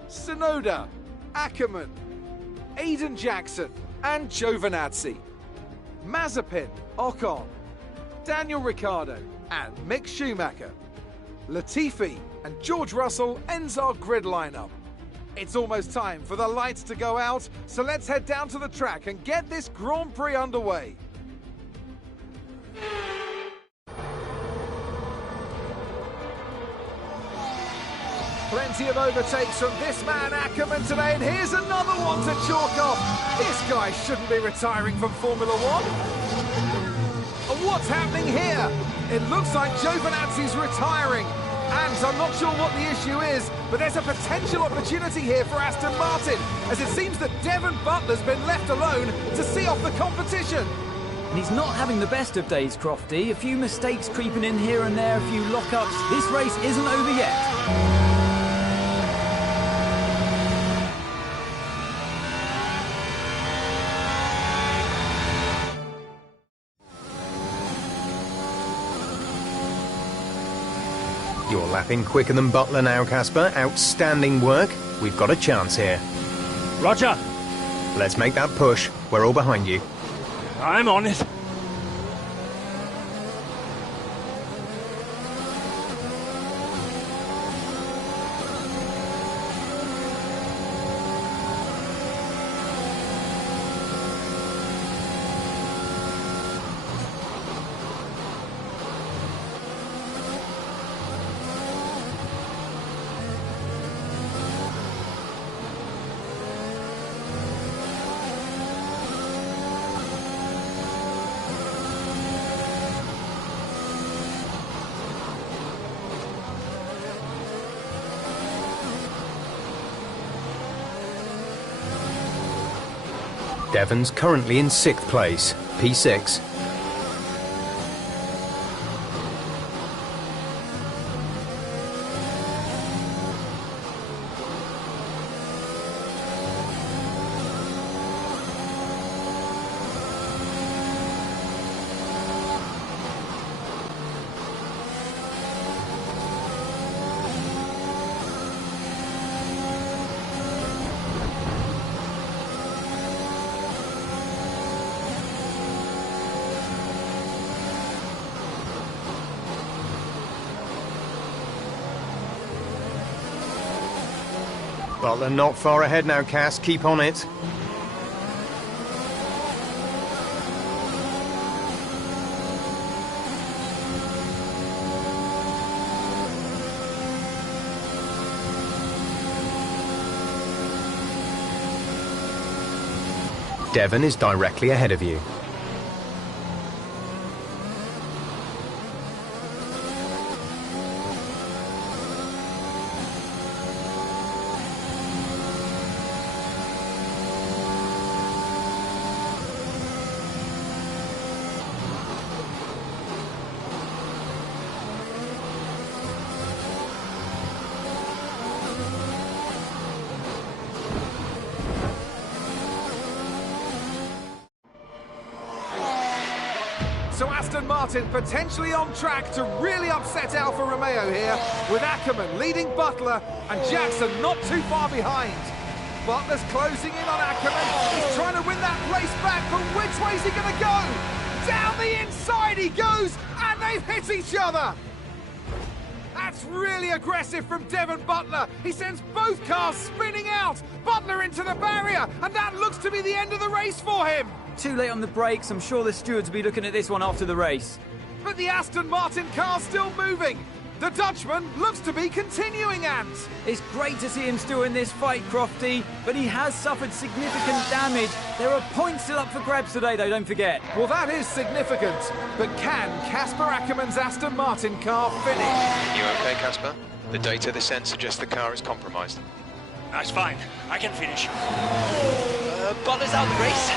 Tsunoda, Ackerman, Aiden Jackson and Giovinazzi, Mazepin, Ocon, Daniel Ricciardo and Mick Schumacher, Latifi and George Russell ends our grid lineup. It's almost time for the lights to go out, so let's head down to the track and get this Grand Prix underway. Plenty of overtakes from this man Ackerman today, and here's another one to chalk off. This guy shouldn't be retiring from Formula One. And what's happening here? It looks like Giovinazzi's retiring. And I'm not sure what the issue is, but there's a potential opportunity here for Aston Martin, as it seems that Devon Butler's been left alone to see off the competition. And he's not having the best of days, Crofty. A few mistakes creeping in here and there, a few lockups. This race isn't over yet. You're lapping quicker than Butler now, Casper. Outstanding work. We've got a chance here. Roger. Let's make that push. We're all behind you. I'm on it. Devon's currently in 6th place, P6. Butler not far ahead now, Cass. Keep on it. Devon is directly ahead of you. So Aston Martin potentially on track to really upset Alfa Romeo here, with Ackerman leading Butler and Jackson not too far behind. Butler's closing in on Ackerman. He's trying to win that race back, but which way's he going to go? Down the inside he goes, and they've hit each other. That's really aggressive from Devon Butler. He sends both cars spinning out. Butler into the barrier, and that looks to be the end of the race for him. Too late on the brakes. I'm sure the stewards will be looking at this one after the race. But the Aston Martin car's still moving. The Dutchman looks to be continuing, Ant. It's great to see him still in this fight, Crofty, but he has suffered significant damage. There are points still up for grabs today, though, don't forget. Well, that is significant. But can Casper Ackerman's Aston Martin car finish? You okay, Casper? The data this end suggests the car is compromised. That's fine. I can finish. Butler's out of the race.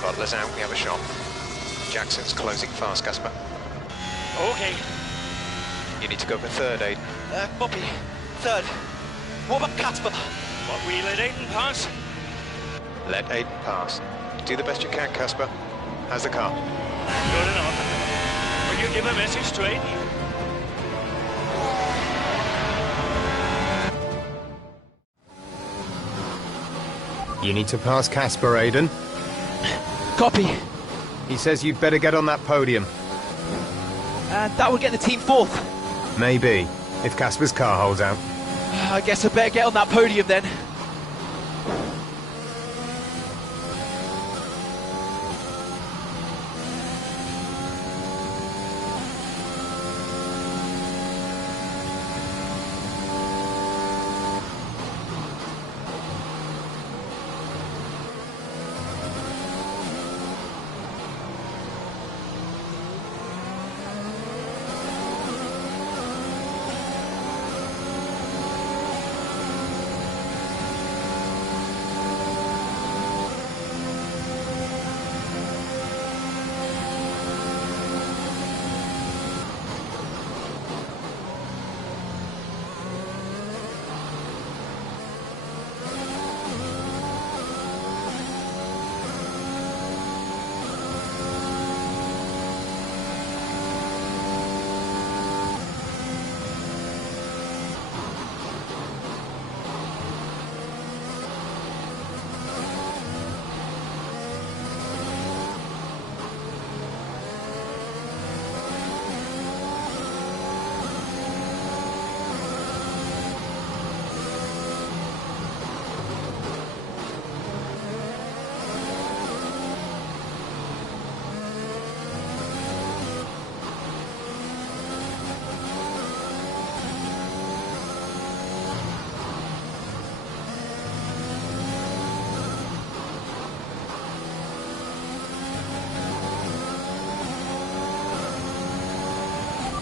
Butler's out, we have a shot. Jackson's closing fast, Casper. Okay. You need to go for third, Aiden. Bobby, third. What about Casper? What, we let Aiden pass? Let Aiden pass. Do the best you can, Casper. How's the car? Good enough. Will you give a message to Aiden? You need to pass Casper, Aiden. Copy. He says you'd better get on that podium. And that will get the team fourth. Maybe, if Casper's car holds out. I guess I better get on that podium then.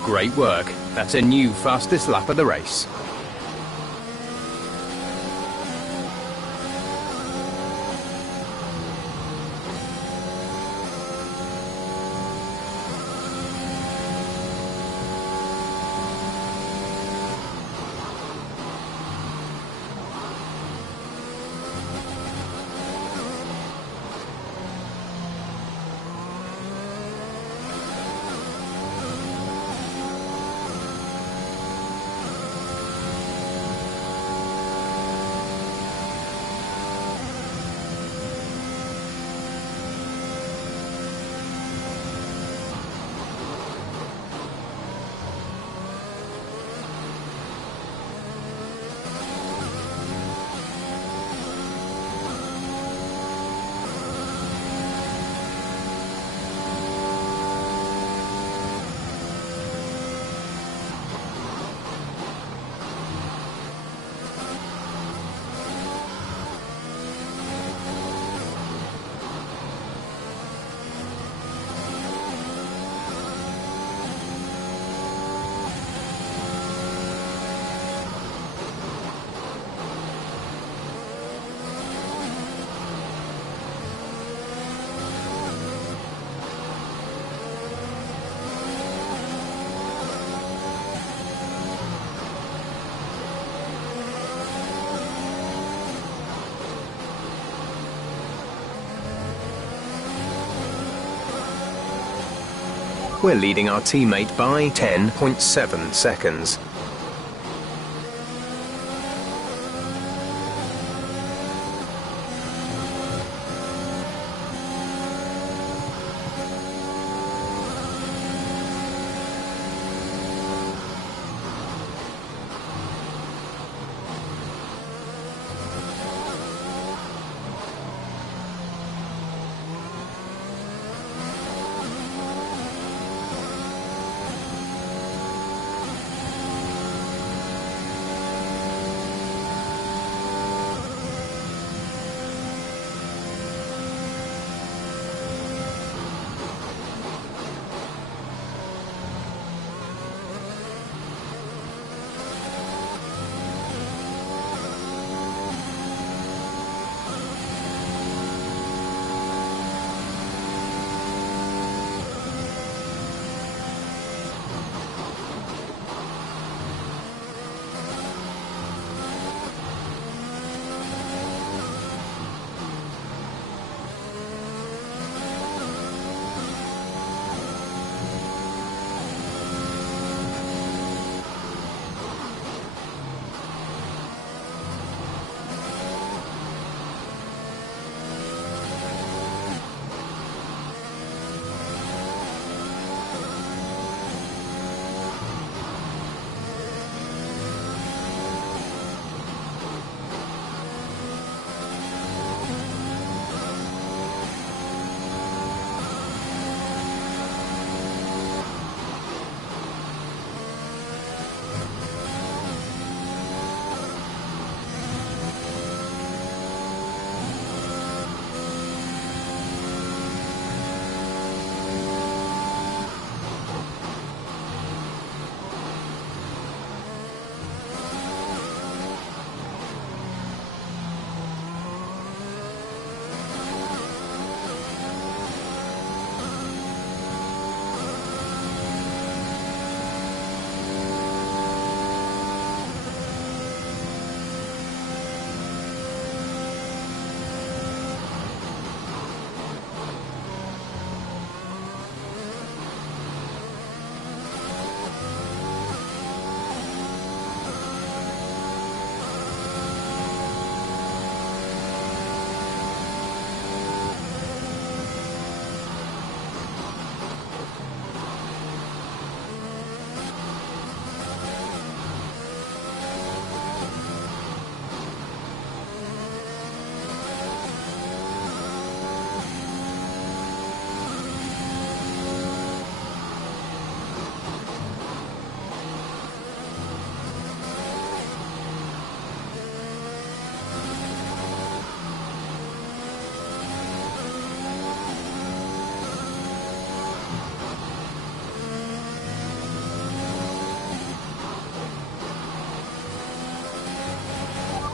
Great work. That's a new fastest lap of the race. We're leading our teammate by 10.7 seconds.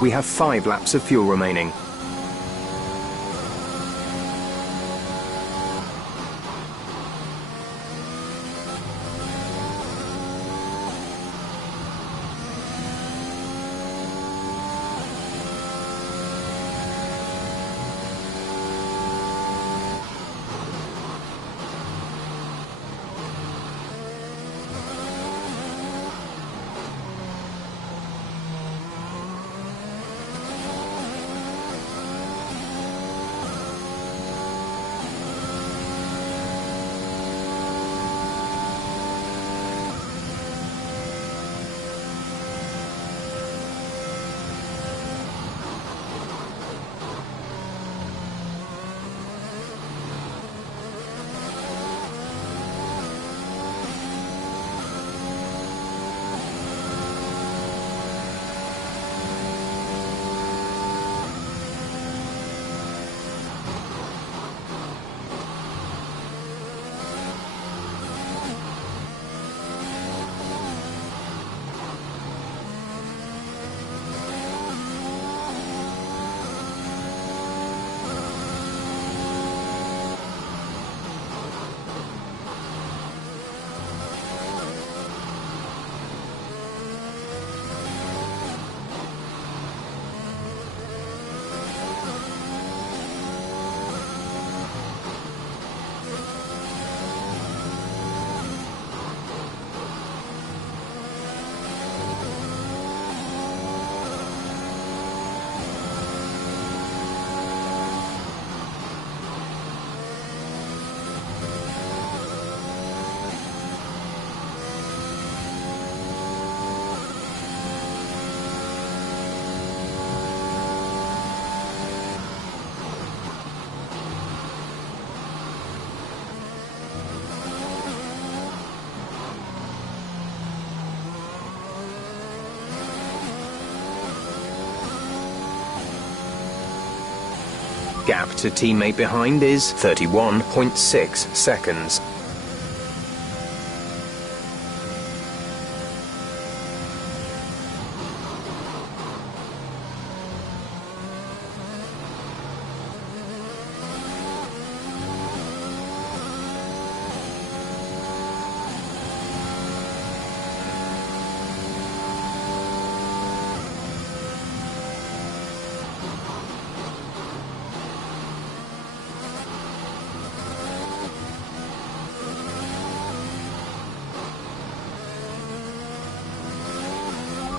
We have 5 laps of fuel remaining. Gap to teammate behind is 31.6 seconds.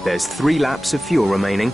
There's 3 laps of fuel remaining.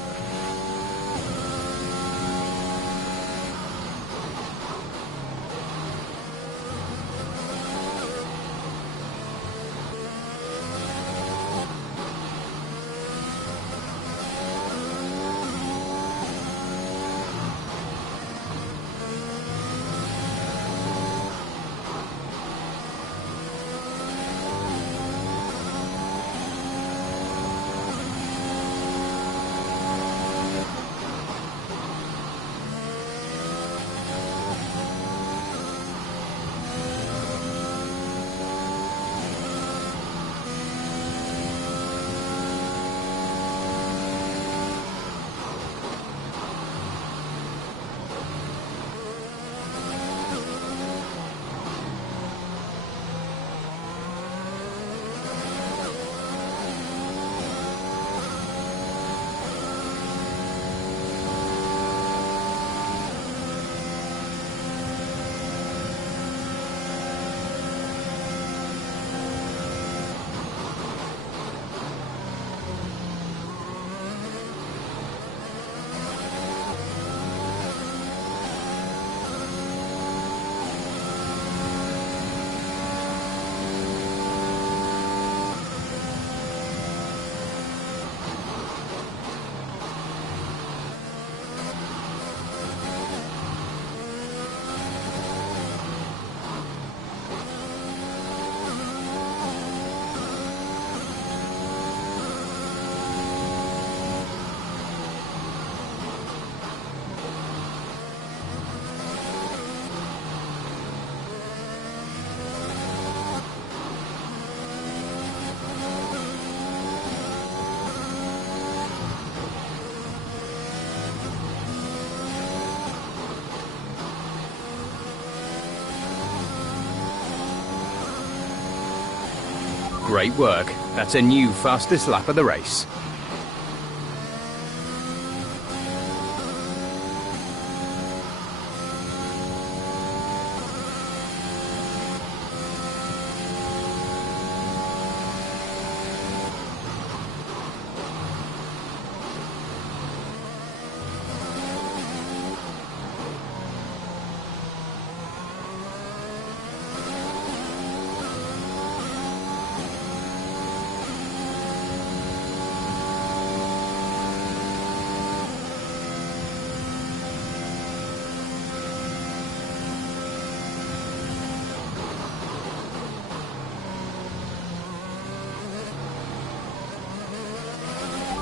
Great work. That's a new fastest lap of the race.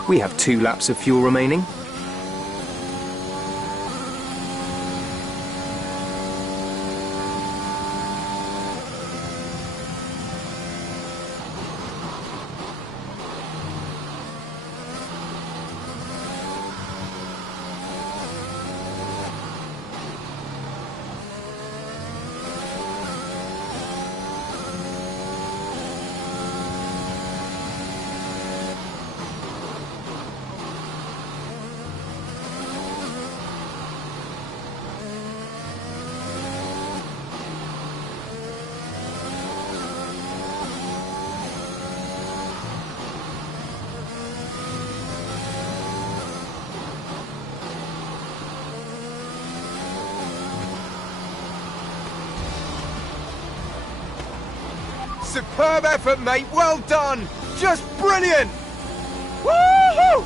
We have 2 laps of fuel remaining. Superb effort, mate. Well done. Just brilliant. Woohoo!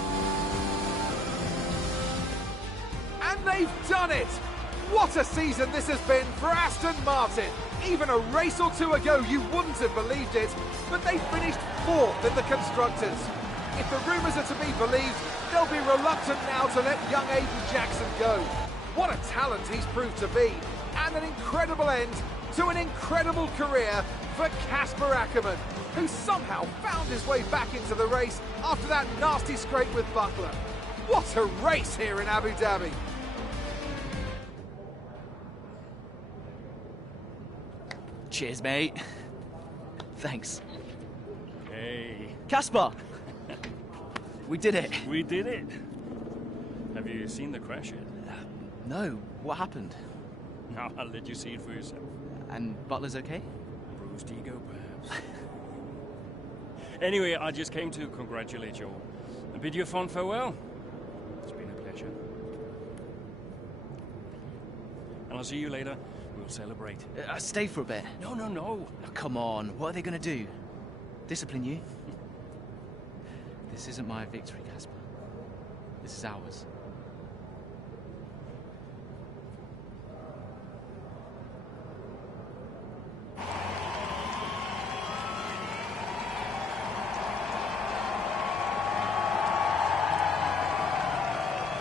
And they've done it. What a season this has been for Aston Martin. Even a race or two ago, you wouldn't have believed it, but they finished 4th in the Constructors. If the rumours are to be believed, they'll be reluctant now to let young Aiden Jackson go. What a talent he's proved to be, and an incredible end to an incredible career for Casper Ackerman, who somehow found his way back into the race after that nasty scrape with Butler. What a race here in Abu Dhabi. Cheers, mate. Thanks. Hey. Casper! We did it. We did it. Have you seen the crash yet? No. What happened? No, I'll let you see it for yourself. And Butler's okay? Bruised ego, perhaps. Anyway, I just came to congratulate you all and bid you a fond farewell. It's been a pleasure. And I'll see you later. We'll celebrate. Stay for a bit. No, no, no. Oh, come on. What are they going to do? Discipline you? This isn't my victory, Casper. This is ours.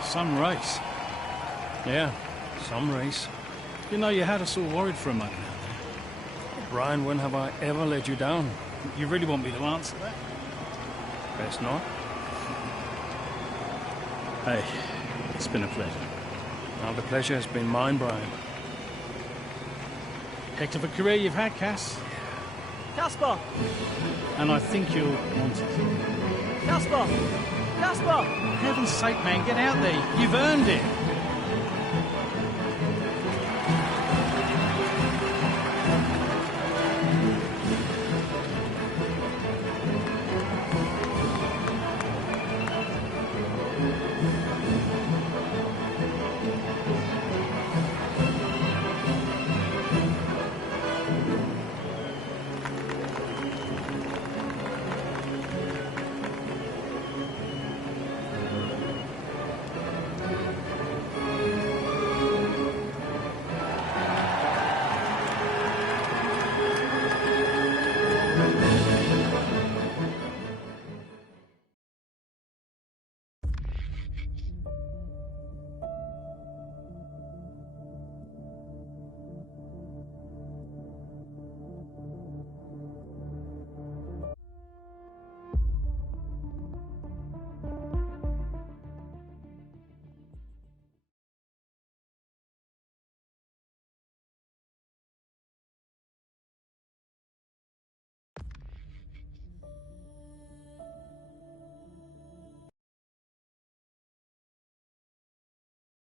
Some race. Yeah, some race. You know, you had us all worried for a moment out there. Brian, when have I ever let you down? You really want me to answer that? Best not. Hey, it's been a pleasure. Now the pleasure has been mine, Brian. Heck of a career you've had, Cass. Casper! And I think you'll want it. Casper! Casper! For heaven's sake, man, get out there. You've earned it.